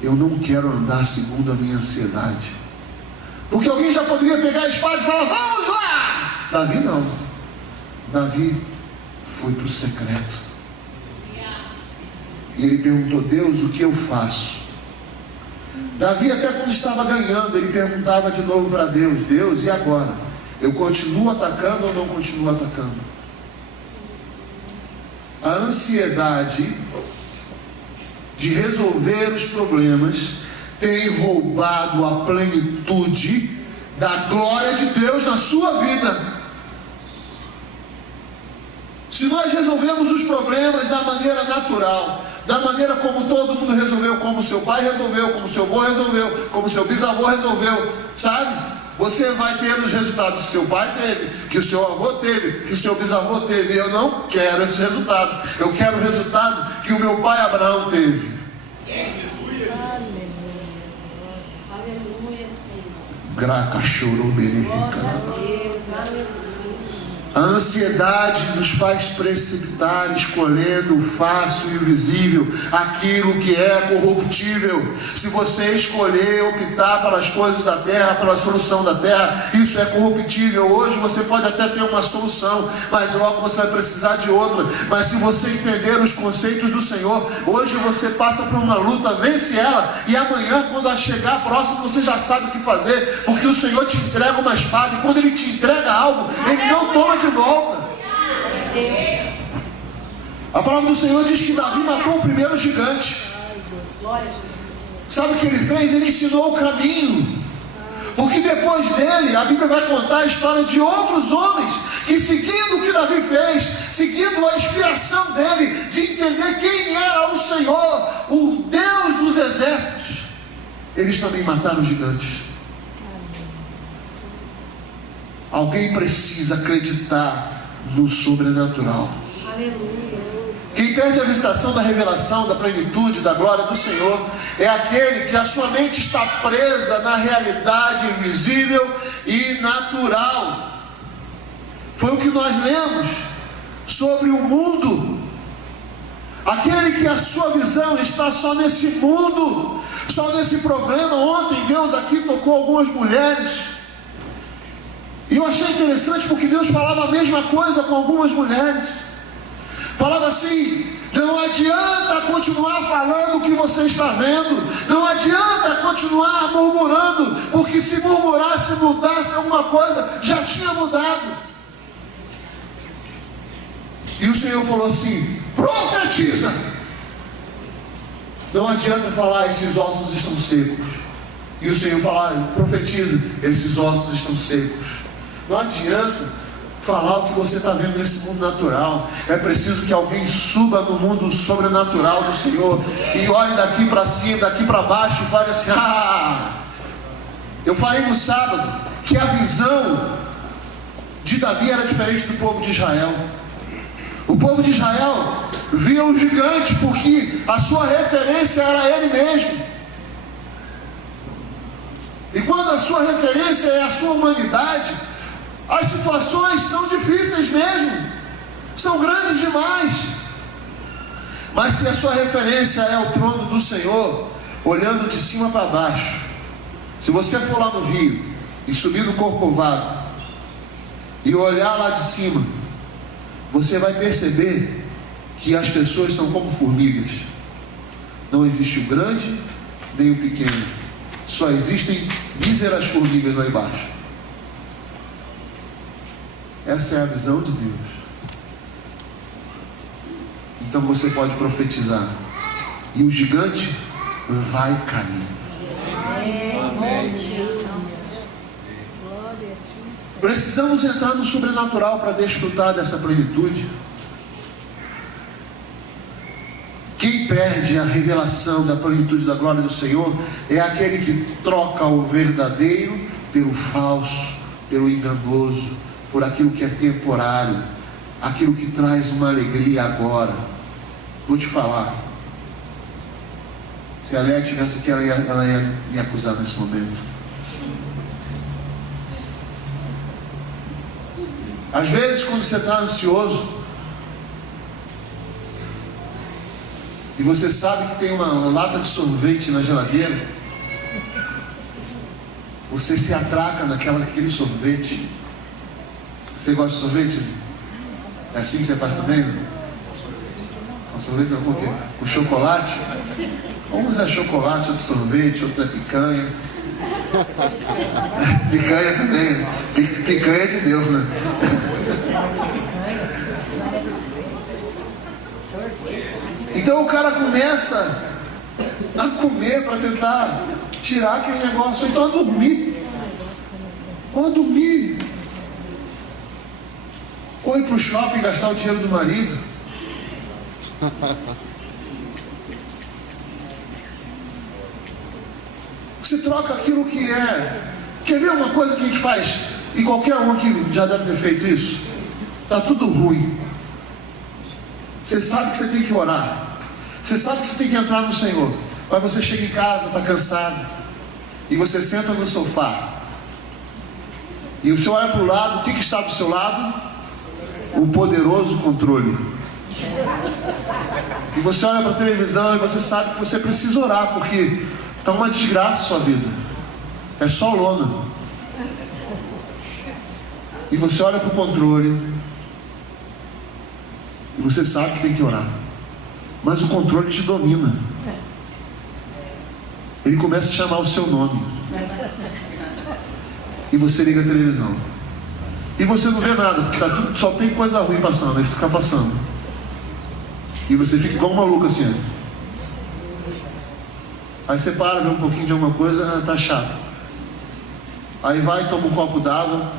eu não quero andar segundo a minha ansiedade. Porque alguém já poderia pegar a espada e falar: vamos lá! Davi não. Davi foi para o secreto. E ele perguntou: Deus, o que eu faço? Davi, até quando estava ganhando, ele perguntava de novo para Deus: Deus, e agora? Eu continuo atacando ou não continuo atacando? A ansiedade de resolver os problemas tem roubado a plenitude da glória de Deus na sua vida. Se nós resolvemos os problemas da maneira natural, da maneira como todo mundo resolveu, como seu pai resolveu, como seu avô resolveu, como seu bisavô resolveu, sabe? Você vai ter os resultados que seu pai teve, que o seu avô teve, que o seu bisavô teve. Eu não quero esse resultado. Eu quero o resultado que o meu pai Abraão teve. Aleluia. Aleluia, Senhor. Graca, chorou, Glória a Deus. Aleluia. A ansiedade nos faz precipitar, escolhendo o fácil e o visível, aquilo que é corruptível. Se você escolher optar pelas coisas da terra, pela solução da terra, isso é corruptível. Hoje você pode até ter uma solução, mas logo você vai precisar de outra. Mas se você entender os conceitos do Senhor, hoje você passa por uma luta, vence ela, e amanhã, quando chegar próximo, você já sabe o que fazer, porque o Senhor te entrega uma espada, e quando Ele te entrega algo, Ele não toma de volta. A palavra do Senhor diz que Davi matou o primeiro gigante. Sabe o que ele fez? Ele ensinou o caminho. Porque depois dele, a Bíblia vai contar a história de outros homens que, seguindo o que Davi fez, seguindo a inspiração dele, de entender quem era o Senhor, o Deus dos exércitos, eles também mataram gigantes. Alguém precisa acreditar no sobrenatural. Aleluia. Quem perde a visitação da revelação, da plenitude, da glória do Senhor, é aquele que a sua mente está presa na realidade invisível e natural. Foi o que nós lemos sobre o mundo. Aquele que a sua visão está só nesse mundo, só nesse problema. Ontem Deus aqui tocou algumas mulheres, e eu achei interessante porque Deus falava a mesma coisa com algumas mulheres. Falava assim: não adianta continuar falando o que você está vendo, não adianta continuar murmurando, porque se murmurasse, mudasse alguma coisa, já tinha mudado. E o Senhor falou assim: profetiza. Não adianta falar, esses ossos estão secos. E o Senhor falar, profetiza, esses ossos estão secos. Não adianta falar o que você está vendo nesse mundo natural. É preciso que alguém suba no mundo sobrenatural do Senhor e olhe daqui para cima, daqui para baixo e fale assim: eu falei no sábado que a visão de Davi era diferente do povo de Israel. O povo de Israel via um gigante porque a sua referência era ele mesmo. E quando a sua referência é a sua humanidade, as situações são difíceis mesmo, são grandes demais. Mas se a sua referência é o trono do Senhor, olhando de cima para baixo, se você for lá no rio e subir no Corcovado e olhar lá de cima, você vai perceber que as pessoas são como formigas. Não existe o grande nem o pequeno, só existem míseras formigas lá embaixo. Essa é a visão de Deus. Então você pode profetizar, e o gigante vai cair. Amém. Precisamos entrar no sobrenatural para desfrutar dessa plenitude. Quem perde a revelação da plenitude da glória do Senhor é aquele que troca o verdadeiro pelo falso, pelo enganoso, por aquilo que é temporário, aquilo que traz uma alegria agora. Vou te falar, se a Léa estivesse aqui, ela ia me acusar nesse momento. Às vezes, quando você está ansioso e você sabe que tem uma lata de sorvete na geladeira, você se atraca naquele sorvete. Você gosta de sorvete? É assim que você faz também? Com sorvete com o quê? Com chocolate? Uns é chocolate, outros sorvete, outros é picanha. Picanha também. Picanha é de Deus, né? Então o cara começa a comer para tentar tirar aquele negócio, ou então a dormir. Ou a dormir. Ou ir para o shopping e gastar o dinheiro do marido. Você troca aquilo que é. Quer ver uma coisa que a gente faz? E qualquer um aqui já deve ter feito isso. Está tudo ruim. Você sabe que você tem que orar. Você sabe que você tem que entrar no Senhor. Mas você chega em casa, está cansado. E você senta no sofá. E você olha para o lado, o que está do seu lado? O poderoso controle. E você olha para a televisão e você sabe que você precisa orar, porque está uma desgraça a sua vida. É só lona. E você olha para o controle e você sabe que tem que orar, mas o controle te domina. Ele começa a chamar o seu nome. E você liga a televisão e você não vê nada, porque tá tudo, só tem coisa ruim passando. Aí você fica passando e você fica igual um maluco assim. Aí você para, vê um pouquinho de alguma coisa, tá chato. Aí vai, toma um copo d'água.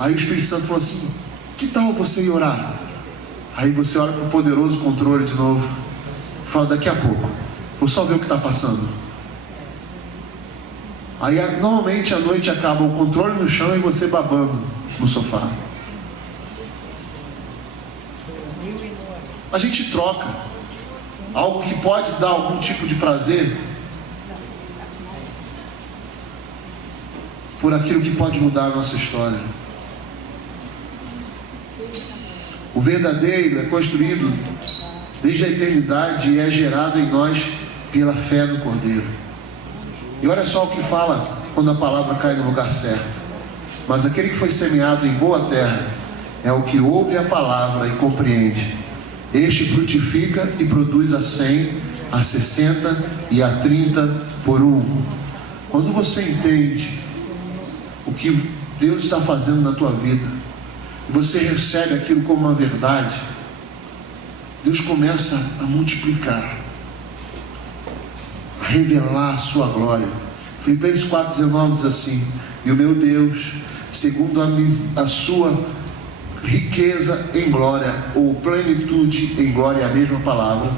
Aí o Espírito Santo falou assim: que tal você ir orar? Aí você olha para o poderoso controle de novo. Fala: daqui a pouco, vou só ver o que está passando. Aí normalmente a noite acaba o controle no chão e você babando no sofá. A gente troca algo que pode dar algum tipo de prazer por aquilo que pode mudar a nossa história. O verdadeiro é construído desde a eternidade e é gerado em nós pela fé no Cordeiro. E olha só o que fala quando a palavra cai no lugar certo. Mas aquele que foi semeado em boa terra é o que ouve a palavra e compreende. Este frutifica e produz a 100, a 60 e a 30 por 1. Quando você entende o que Deus está fazendo na tua vida, e você recebe aquilo como uma verdade, Deus começa a multiplicar, a revelar a sua glória. Filipenses 4,19 diz assim: e o meu Deus, segundo a sua riqueza em glória, ou plenitude em glória, é a mesma palavra,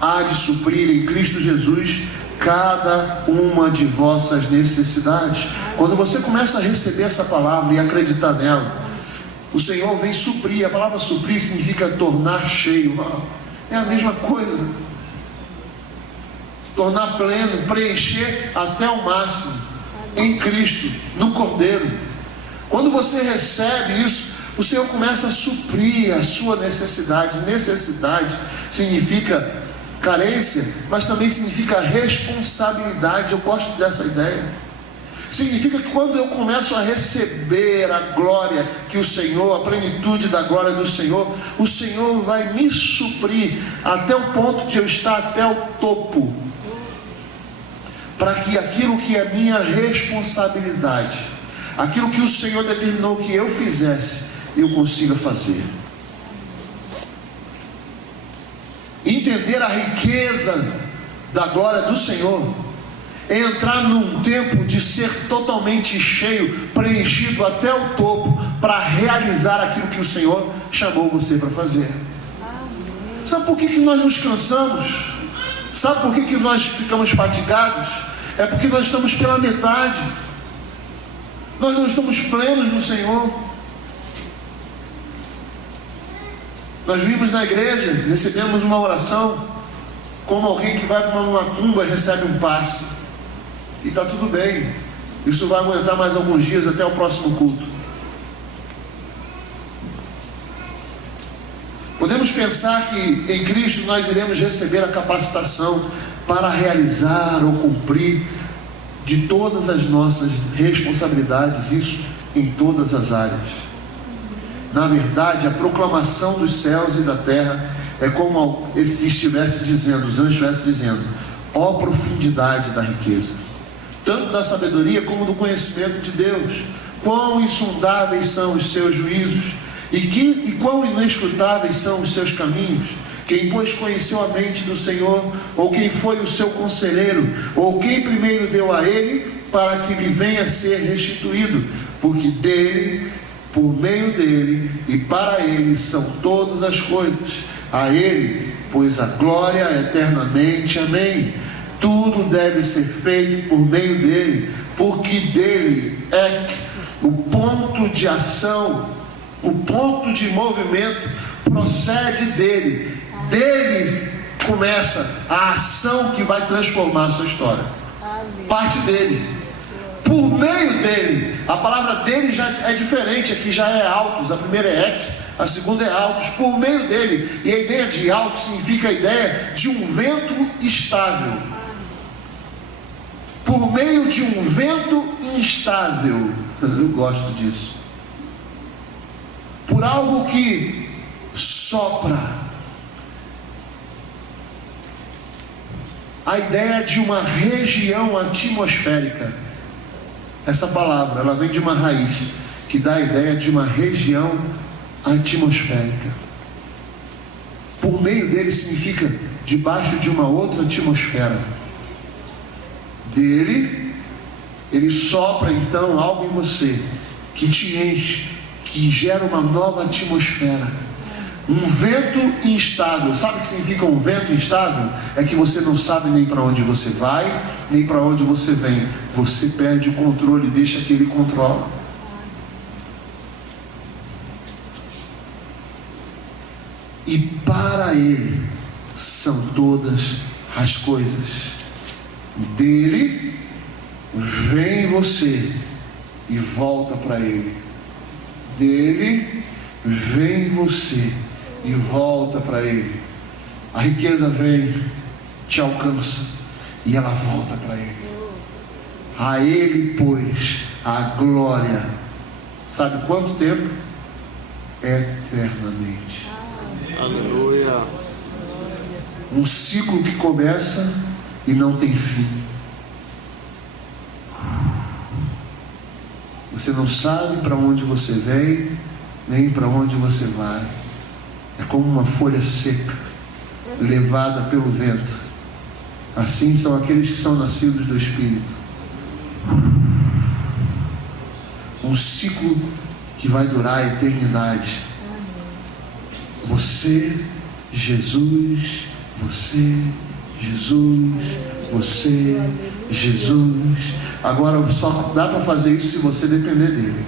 há de suprir em Cristo Jesus cada uma de vossas necessidades. Quando você começa a receber essa palavra e acreditar nela, o Senhor vem suprir. A palavra suprir significa tornar cheio. É a mesma coisa. Tornar pleno, preencher até o máximo em Cristo, no Cordeiro. Quando você recebe isso, o Senhor começa a suprir a sua necessidade. Necessidade significa carência, mas também significa responsabilidade. Eu gosto dessa ideia. Significa que quando eu começo a receber a glória que o Senhor, a plenitude da glória do Senhor, o Senhor vai me suprir até o ponto de eu estar até o topo, para que aquilo que é minha responsabilidade, aquilo que o Senhor determinou que eu fizesse, eu consiga fazer. Entender a riqueza da glória do Senhor é entrar num tempo de ser totalmente cheio, preenchido até o topo, para realizar aquilo que o Senhor chamou você para fazer. Sabe por que nós nos cansamos? Sabe por que nós ficamos fatigados? É porque nós estamos pela metade. Nós não estamos plenos no Senhor. Nós vimos na igreja, recebemos uma oração como alguém que vai para uma tumba e recebe um passe. E está tudo bem. Isso vai aguentar mais alguns dias até o próximo culto. Podemos pensar que em Cristo nós iremos receber a capacitação para realizar ou cumprir de todas as nossas responsabilidades, isso em todas as áreas. Na verdade, a proclamação dos céus e da terra é como se estivesse dizendo, os anjos estivessem dizendo: ó profundidade da riqueza, tanto da sabedoria como do conhecimento de Deus. Quão insondáveis são os seus juízos, e quão inescrutáveis são os seus caminhos. Quem, pois, conheceu a mente do Senhor, ou quem foi o seu conselheiro, ou quem primeiro deu a ele, para que lhe venha a ser restituído? Porque dele, por meio dele e para ele são todas as coisas. A ele, pois, a glória eternamente. Amém. Tudo deve ser feito por meio dele, porque dele é o ponto de ação, o ponto de movimento procede dele. Dele começa a ação que vai transformar a sua história. Parte dele. Por meio dele. A palavra dele já é diferente. Aqui já é autos. A primeira é ek, a segunda é autos. Por meio dele. E a ideia de autos significa a ideia de um vento estável. Por meio de um vento instável. Eu gosto disso. Por algo que sopra. A ideia de uma região atmosférica. Essa palavra, ela vem de uma raiz que dá a ideia de uma região atmosférica. Por meio dele significa debaixo de uma outra atmosfera. Dele, Ele sopra então algo em você que te enche, que gera uma nova atmosfera. Um vento instável. Sabe o que significa um vento instável? É que você não sabe nem para onde você vai, nem para onde você vem. Você perde o controle, deixa que ele controla. E para ele são todas as coisas. Dele vem você e volta para ele. Dele vem você e volta para ele. A riqueza vem, te alcança e ela volta para ele. A ele, pois, a glória. Sabe quanto tempo? Eternamente. Aleluia. Um ciclo que começa e não tem fim. Você não sabe para onde você vem, nem para onde você vai. É como uma folha seca, levada pelo vento. Assim são aqueles que são nascidos do Espírito. Um ciclo que vai durar a eternidade. Você, Jesus, você, Jesus, você, Jesus. Agora só dá para fazer isso se você depender dele.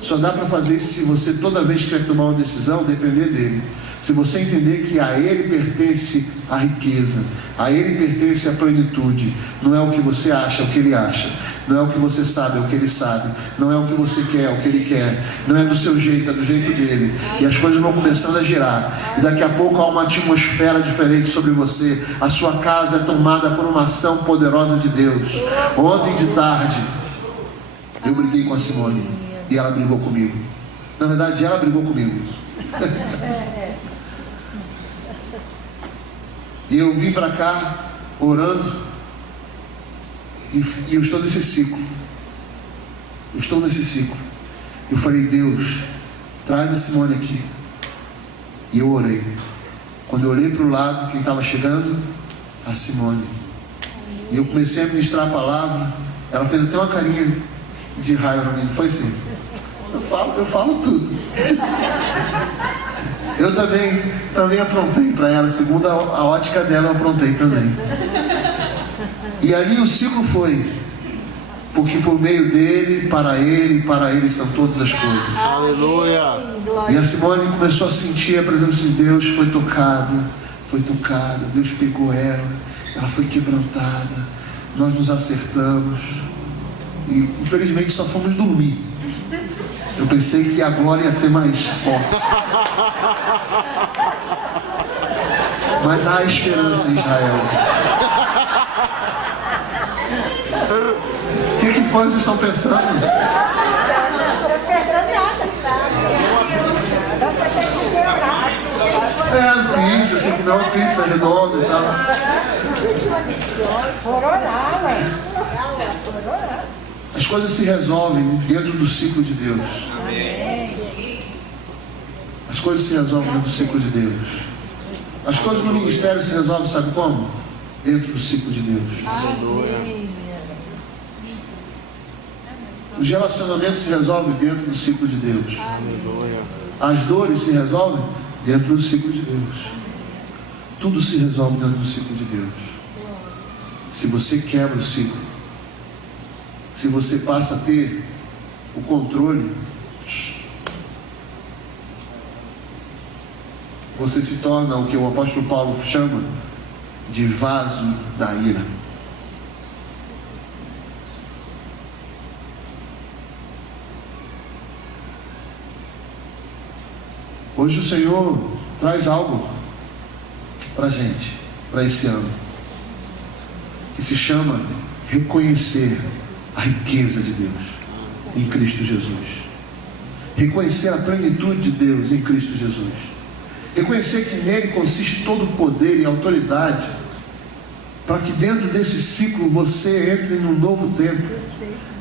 Só dá para fazer isso se você, toda vez que quer tomar uma decisão, depender dele. Se você entender que a ele pertence a riqueza, a ele pertence a plenitude. Não é o que você acha, é o que ele acha. Não é o que você sabe, é o que ele sabe. Não é o que você quer, é o que ele quer. Não é do seu jeito, é do jeito dele. E as coisas vão começando a girar. E daqui a pouco há uma atmosfera diferente sobre você. A sua casa é tomada por uma ação poderosa de Deus. Ontem de tarde, eu briguei com a Simone. E ela brigou comigo. Na verdade, ela brigou comigo. E eu vim para cá orando. E eu estou nesse ciclo. Eu estou nesse ciclo. Eu falei, Deus, traz a Simone aqui. E eu orei. Quando eu olhei para o lado, quem estava chegando? A Simone. E eu comecei a ministrar a palavra. Ela fez até uma carinha de raiva para mim. Foi assim. Eu falo tudo. Eu também aprontei para ela. Segundo a ótica dela, eu aprontei também. E ali o ciclo foi. Porque por meio dele, para ele são todas as coisas. Aleluia. E a Simone começou a sentir a presença de Deus. Foi tocada. Deus pegou ela foi quebrantada. Nós nos acertamos. E infelizmente só fomos dormir. Eu pensei que a glória ia ser mais forte. Mas há esperança em Israel. O que foi que vocês estão pensando? Estou pensando em nada. Não pensei que você ia orar. Pizza, assim, que não é pizza redonda e tal. Foram orar, ué. Foram orar. As coisas se resolvem dentro do ciclo de Deus. As coisas se resolvem dentro do ciclo de Deus. As coisas no ministério se resolvem, sabe como? Dentro do ciclo de Deus. Os relacionamentos se resolvem dentro do ciclo de Deus. As dores se resolvem dentro do ciclo de Deus. Tudo se resolve dentro do ciclo de Deus. Se você quebra o ciclo, se você passa a ter o controle, você se torna o que o apóstolo Paulo chama de vaso da ira. Hoje o Senhor traz algo para a gente, para esse ano, que se chama reconhecer a riqueza de Deus em Cristo Jesus. Reconhecer a plenitude de Deus em Cristo Jesus. Reconhecer que nele consiste todo o poder e autoridade, para que dentro desse ciclo você entre num novo tempo.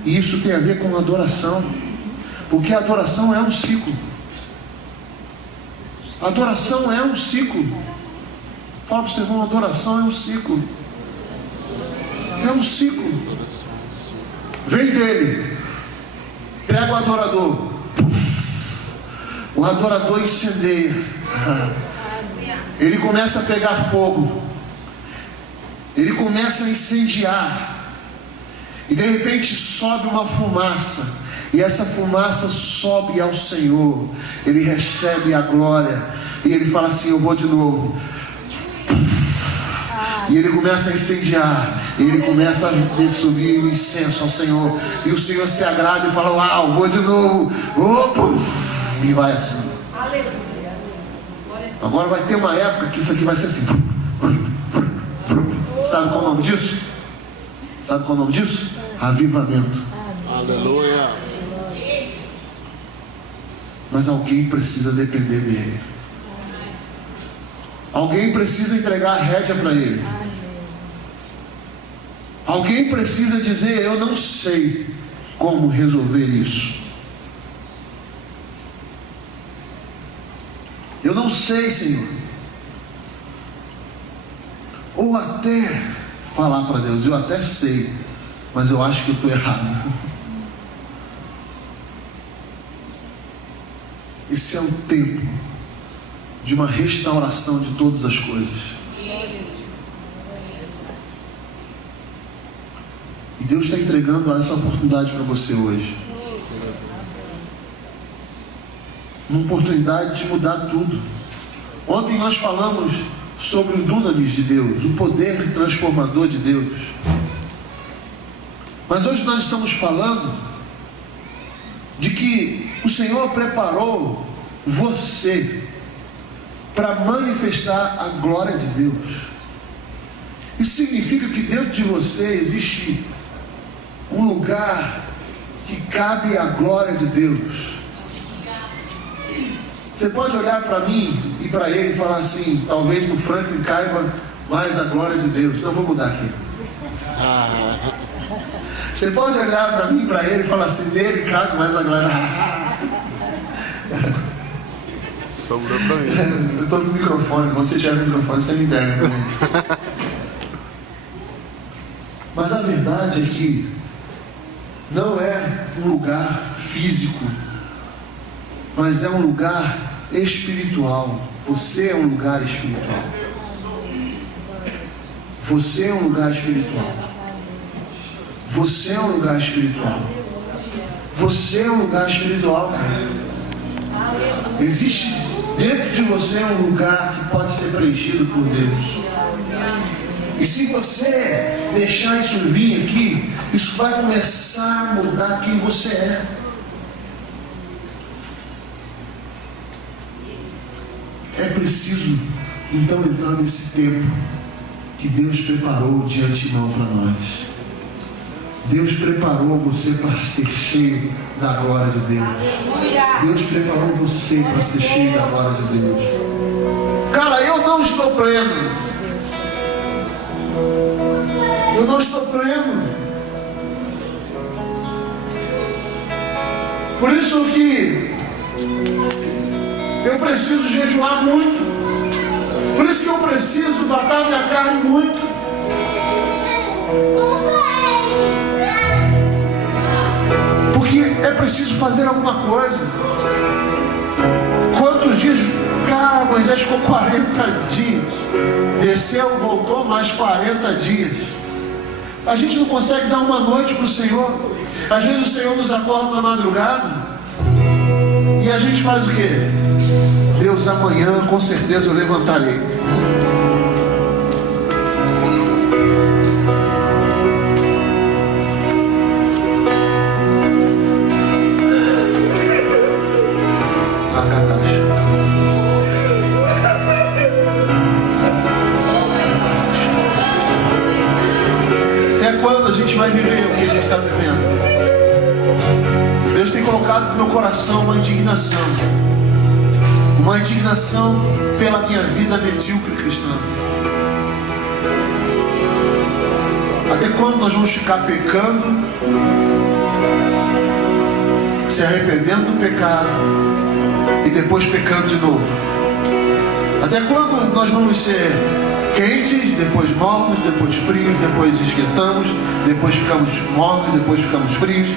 E isso tem a ver com adoração, porque a adoração é um ciclo. A adoração é um ciclo. Fala para o seu irmão, a adoração é um ciclo. É um ciclo. vem dele. Pega o adorador. O adorador incendeia. Ele começa a pegar fogo. Ele começa a incendiar. E de repente sobe uma fumaça. E essa fumaça sobe ao Senhor. Ele recebe a glória. E ele fala assim: eu vou de novo. E ele começa a incendiar. E ele começa a subir o incenso ao Senhor. E o Senhor se agrada e fala: uau, vou de novo. E vai assim. Agora vai ter uma época que isso aqui vai ser assim. Sabe qual é o nome disso? Sabe qual é o nome disso? Avivamento. Aleluia. Mas alguém precisa depender dele. Alguém precisa entregar a rédea para ele. Alguém precisa dizer: eu não sei como resolver isso. Eu não sei, Senhor. Ou até falar para Deus: eu até sei, mas eu acho que eu estou errado. Esse é o tempo de uma restauração de todas as coisas. E Deus está entregando essa oportunidade para você hoje. Uma oportunidade de mudar tudo. Ontem nós falamos sobre o dunamis de Deus, o poder transformador de Deus. Mas hoje nós estamos falando de que o Senhor preparou você para manifestar a glória de Deus. Isso significa que dentro de você existe um lugar que cabe a glória de Deus. Você pode olhar para mim e para ele e falar assim: talvez no Franklin caiba mais a glória de Deus. Não, vou mudar aqui. Você pode olhar para mim e para ele e falar assim: nele cabe mais a glória. Sobrou para mim. Eu estou no microfone. Quando você tiver no microfone, você me pega também. Mas a verdade é que não é um lugar físico, mas é um lugar espiritual. Você é um lugar espiritual. Você é um lugar espiritual. Você é um lugar espiritual. Você é um lugar espiritual, cara. Existe dentro de você um lugar que pode ser preenchido por Deus. E se você deixar isso vir aqui, isso vai começar a mudar quem você é. É preciso então entrar nesse tempo que Deus preparou de antemão para nós. Deus preparou você para ser cheio da glória de Deus. Deus preparou você para ser cheio da glória de Deus. Cara, eu não estou pleno. Eu não estou pleno. Por isso que eu preciso jejuar muito. Por isso que eu preciso matar minha carne muito. Porque é preciso fazer alguma coisa. Quantos dias? Cara, Moisés ficou 40 dias. Desceu, voltou mais 40 dias. A gente não consegue dar uma noite para o Senhor. Às vezes o Senhor nos acorda na madrugada e a gente faz o quê? Deus, amanhã com certeza eu levantarei. Até quando a gente vai viver o que a gente está vivendo? Deus tem colocado no meu coração uma indignação pela minha vida medíocre cristã. Até quando nós vamos ficar pecando, se arrependendo do pecado e depois pecando de novo? Até quando nós vamos ser quentes, depois mornos, depois frios, depois esquentamos, depois ficamos mornos, depois ficamos frios.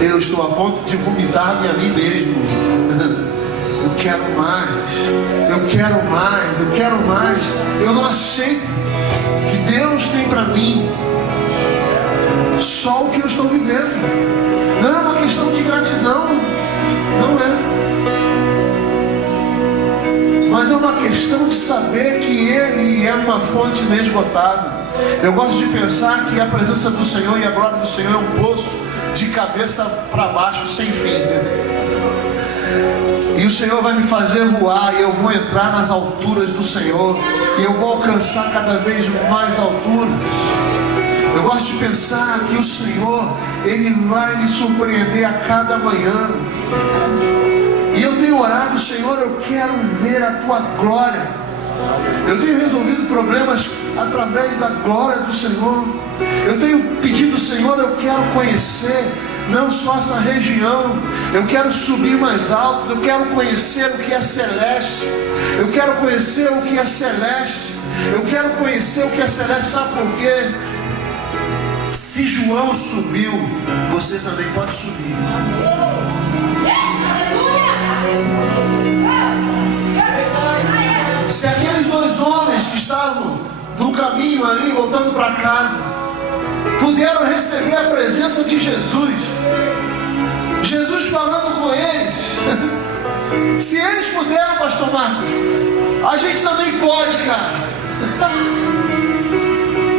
Eu estou a ponto de vomitar-me a mim mesmo. Eu quero mais, eu quero mais, eu quero mais. Eu não aceito que Deus tem para mim só o que eu estou vivendo. Não é uma questão de gratidão, não é. Mas é uma questão de saber que Ele é uma fonte inesgotável. Eu gosto de pensar que a presença do Senhor e a glória do Senhor é um poço de cabeça para baixo sem fim. E o Senhor vai me fazer voar, e eu vou entrar nas alturas do Senhor, e eu vou alcançar cada vez mais alturas. Eu gosto de pensar que o Senhor, Ele vai me surpreender a cada manhã. E eu tenho orado, Senhor, eu quero ver a Tua glória. Eu tenho resolvido problemas através da glória do Senhor. Eu tenho pedido, Senhor, eu quero conhecer não só essa região. Eu quero subir mais alto. Eu quero conhecer o que é celeste. Eu quero conhecer o que é celeste. Eu quero conhecer o que é celeste. Sabe por quê? Se João subiu, você também pode subir. Se aqueles dois homens que estavam no caminho ali, voltando para casa, puderam receber a presença de Jesus, Jesus falando com eles, se eles puderam, pastor Marcos, a gente também pode, cara.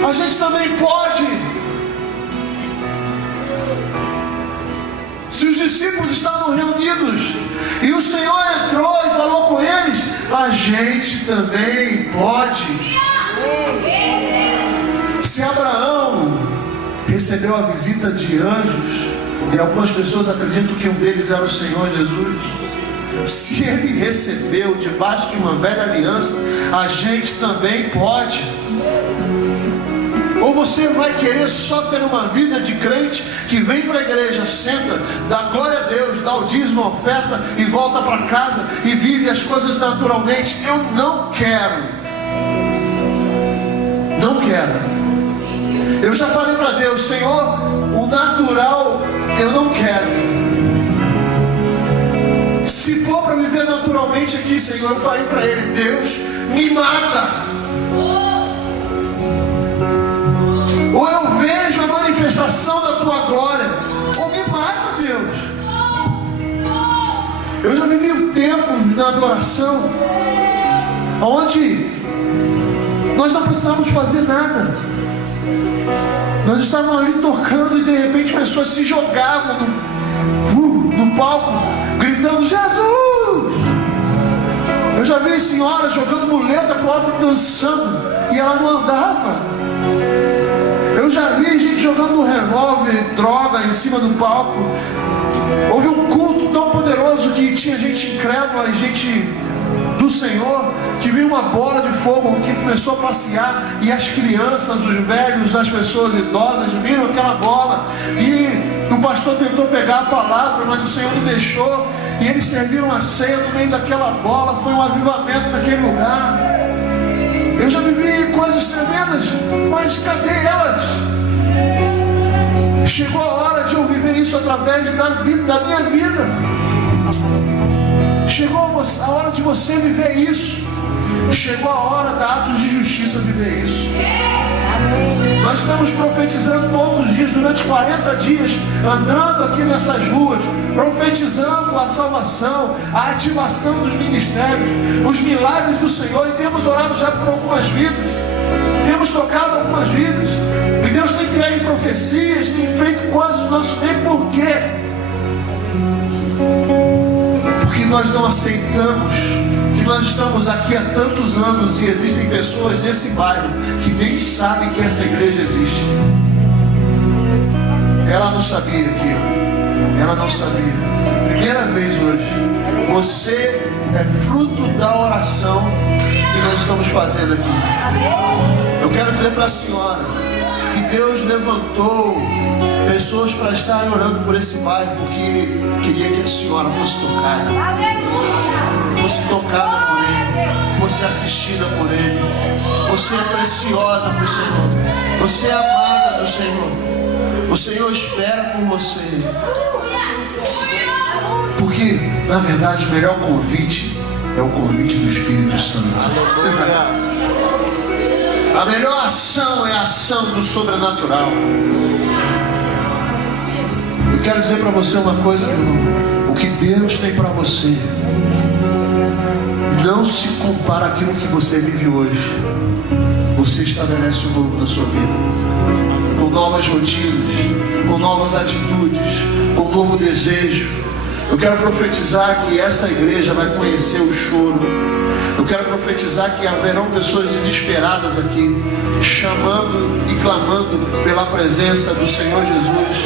A gente também pode. Se os discípulos estavam reunidos e o Senhor entrou e falou com eles, a gente também pode. Se Abraão recebeu a visita de anjos, e algumas pessoas acreditam que um deles era o Senhor Jesus, se ele recebeu debaixo de uma velha aliança, a gente também pode. Ou você vai querer só ter uma vida de crente que vem para a igreja, senta, dá glória a Deus, dá o dízimo, a oferta e volta para casa e vive as coisas naturalmente? Eu não quero. Não quero. Eu já falei para Deus, Senhor, o natural eu não quero. Se for para viver naturalmente aqui, Senhor, eu falei para Ele, Deus, me mata. Ou eu vejo a manifestação da Tua glória, ou me mata, Deus. Eu já vivi tempos na adoração onde nós não precisávamos fazer nada. Nós estávamos ali tocando e de repente pessoas se jogavam no palco, gritando Jesus. Eu já vi senhoras jogando muleta para o alto e dançando, e ela não andava. Eu já vi gente jogando revólver, droga em cima do palco. Houve um culto tão poderoso que tinha gente incrédula e gente do Senhor, que viu uma bola de fogo que começou a passear, e as crianças, os velhos, as pessoas idosas viram aquela bola, e o pastor tentou pegar a palavra, mas o Senhor não deixou, e eles serviram a ceia no meio daquela bola. Foi um avivamento naquele lugar. Eu já vivi coisas tremendas, mas cadê elas? Chegou a hora de eu viver isso através da minha vida. Chegou a hora de você viver isso. Chegou a hora da Atos de Justiça viver isso. Nós estamos profetizando todos os dias, durante 40 dias, andando aqui nessas ruas, profetizando a salvação, a ativação dos ministérios, os milagres do Senhor, e temos orado já por algumas vidas, temos tocado algumas vidas, e Deus tem criado profecias, tem feito coisas no nosso meio. Por quê? Porque nós não aceitamos que nós estamos aqui há tantos anos e existem pessoas nesse bairro que nem sabem que essa igreja existe. Ela não sabia aqui, ela não sabia. Primeira vez hoje. Você é fruto da oração que nós estamos fazendo aqui. Eu quero dizer para a senhora que Deus levantou pessoas para estarem orando por esse bairro, porque Ele queria que a senhora fosse tocada. Fosse tocada por Ele. você é assistida por Ele. Você é preciosa para o Senhor. Você é amada do Senhor. O Senhor espera por você. Porque, na verdade, o melhor convite é o convite do Espírito Santo. A melhor ação é a ação do sobrenatural. Eu quero dizer para você uma coisa, meu irmão. O que Deus tem para você não se compara àquilo que você vive hoje. Você estabelece o novo na sua vida, com novas rotinas, com novas atitudes, com um novo desejo. Eu quero profetizar que essa igreja vai conhecer o choro. Eu quero profetizar que haverão pessoas desesperadas aqui, chamando e clamando pela presença do Senhor Jesus.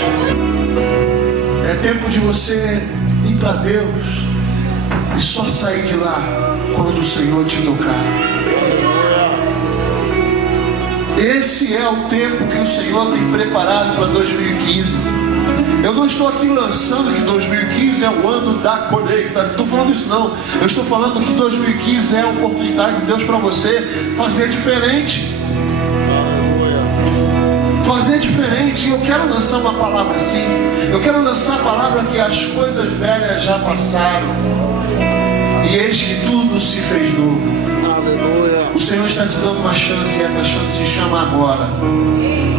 É tempo de você ir para Deus e só sair de lá quando o Senhor te tocar. Esse é o tempo que o Senhor tem preparado para 2015. Eu não estou aqui lançando que 2015 é o ano da colheita. Não estou falando isso não. Eu estou falando que 2015 é a oportunidade de Deus para você fazer diferente. Fazer diferente. Eu quero lançar uma palavra assim. Eu quero lançar a palavra que as coisas velhas já passaram e eis que tudo se fez novo. O Senhor está te dando uma chance, e essa chance se chama agora,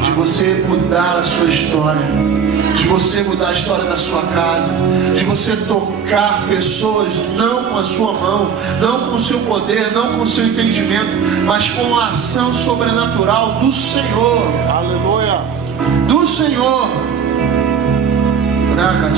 de você mudar a sua história, de você mudar a história da sua casa, de você tocar pessoas não com a sua mão, não com o seu poder, não com o seu entendimento, mas com a ação sobrenatural do Senhor. Aleluia. Do Senhor. Braga,